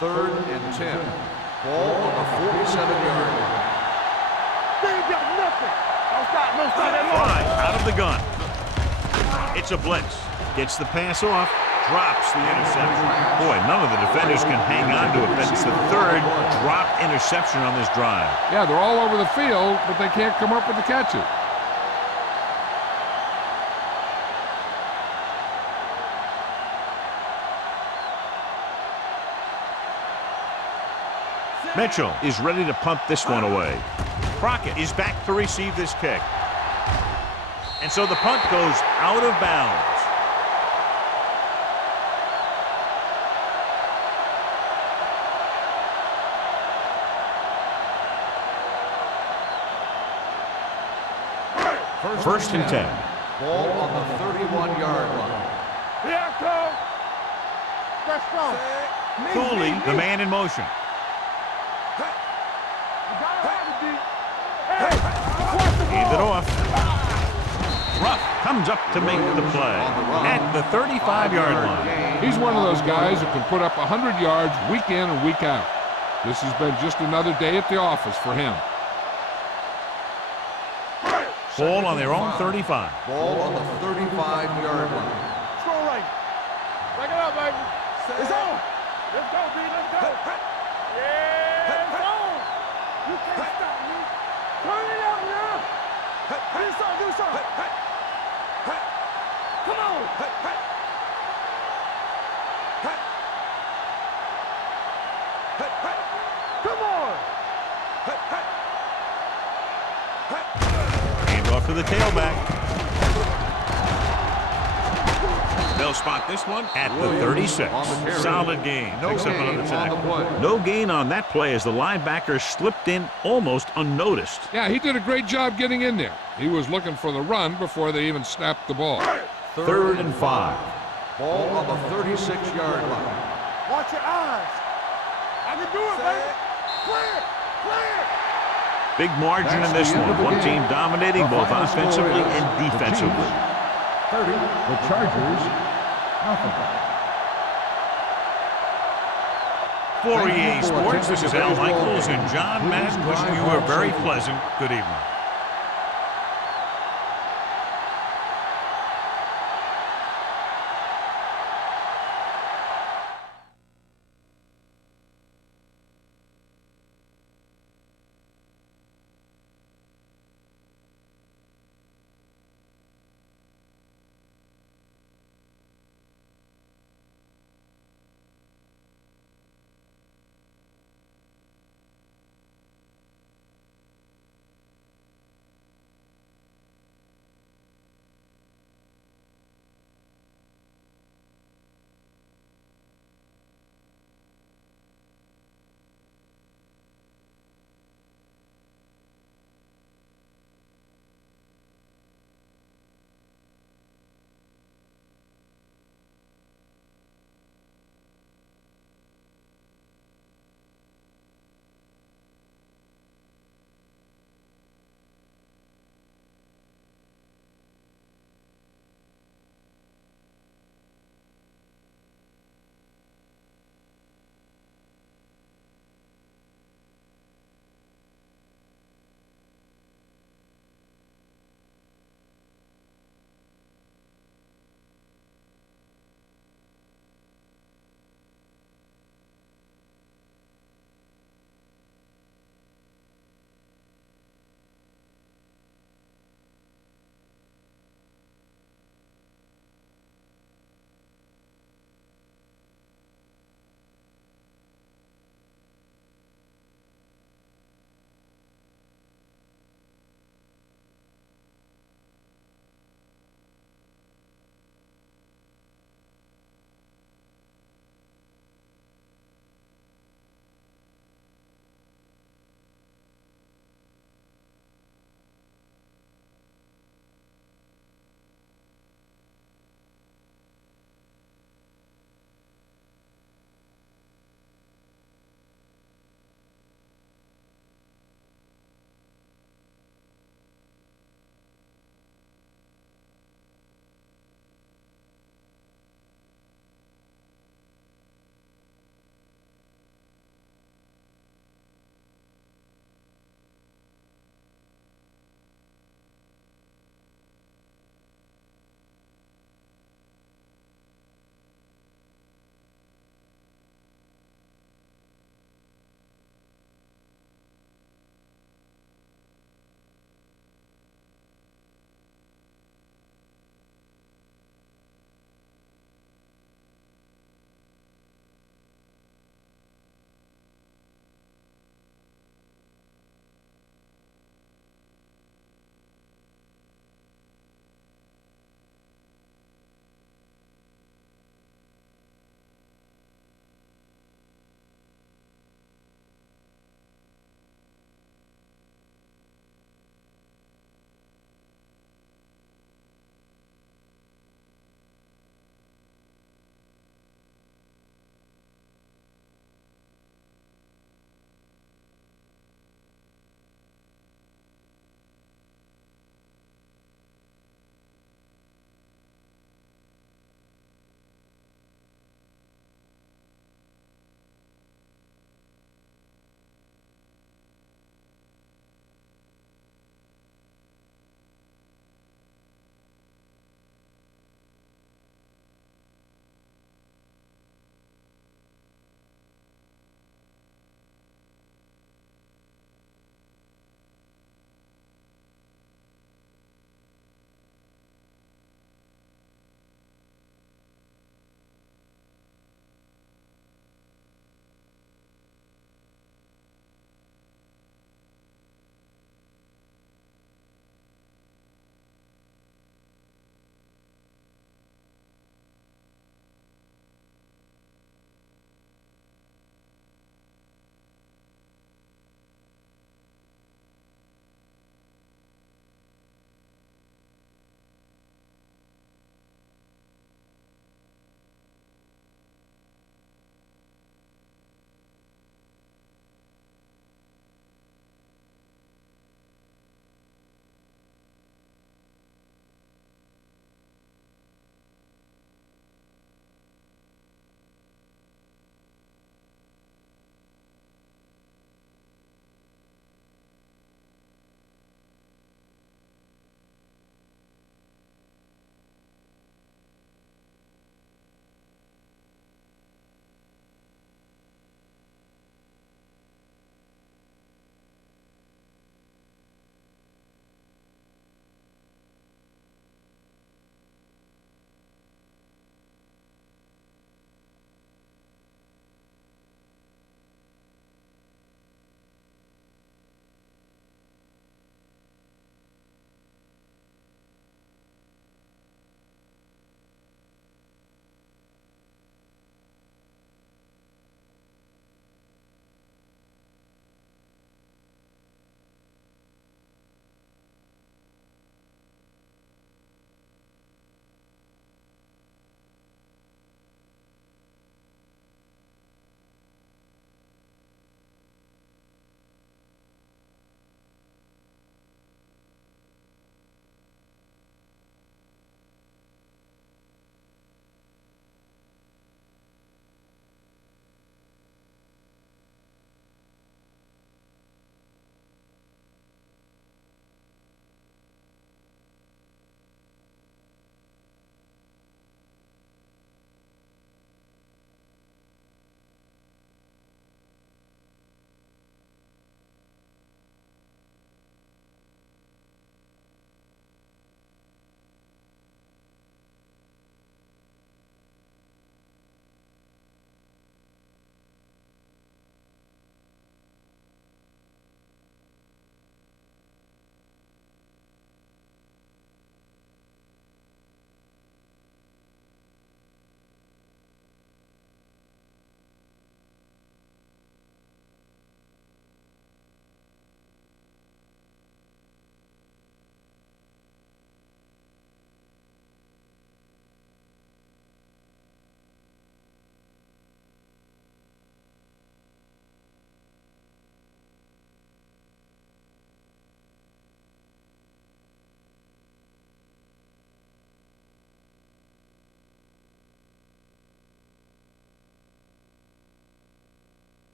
Third and 10. Ball on the 47-yard line. They ain't got nothing. Don't stop, don't stop that long. Fly out of the gun. It's a blitz. Gets the pass off. Drops the interception. Boy, none of the defenders can hang on to it. That's the third dropped interception on this drive. Yeah, they're all over the field, but they can't come up with the catches. Mitchell is ready to punt this one away. Crockett is back to receive this kick. And so the punt goes out of bounds. First and 10. Ball on the 31-yard line. Here it comes. Let's go. Cooley, the man in motion. You gotta have it, D. Hey, watch the Hands it ball. off. Ruff comes up to make the play at the 35-yard line. He's one of those guys who can put up 100 yards week in and week out. This has been just another day at the office for him. Ball on their own 35. Ball on the 35-yard line. Strong right. Back it up, baby. It's on. Let's go, B. Let's go. Yeah, it's on. You can't stop me. Turn it up now. Do something, do something. Come on. Come on. Hand off to the tailback. They'll spot this one at the 36. Solid gain. Picks up another tackle. No gain on that play as the linebacker slipped in almost unnoticed. Yeah, he did a great job getting in there. He was looking for the run before they even snapped the ball. Third and 5. Ball on the 36-yard line. Watch your eyes. I can do it, baby. Clear. Clear. Big margin in this one. One team dominating both offensively and defensively. 30. The Chargers. Nothing. For EA Sports, this is Al Michaels and John Madden wishing you a very pleasant good evening.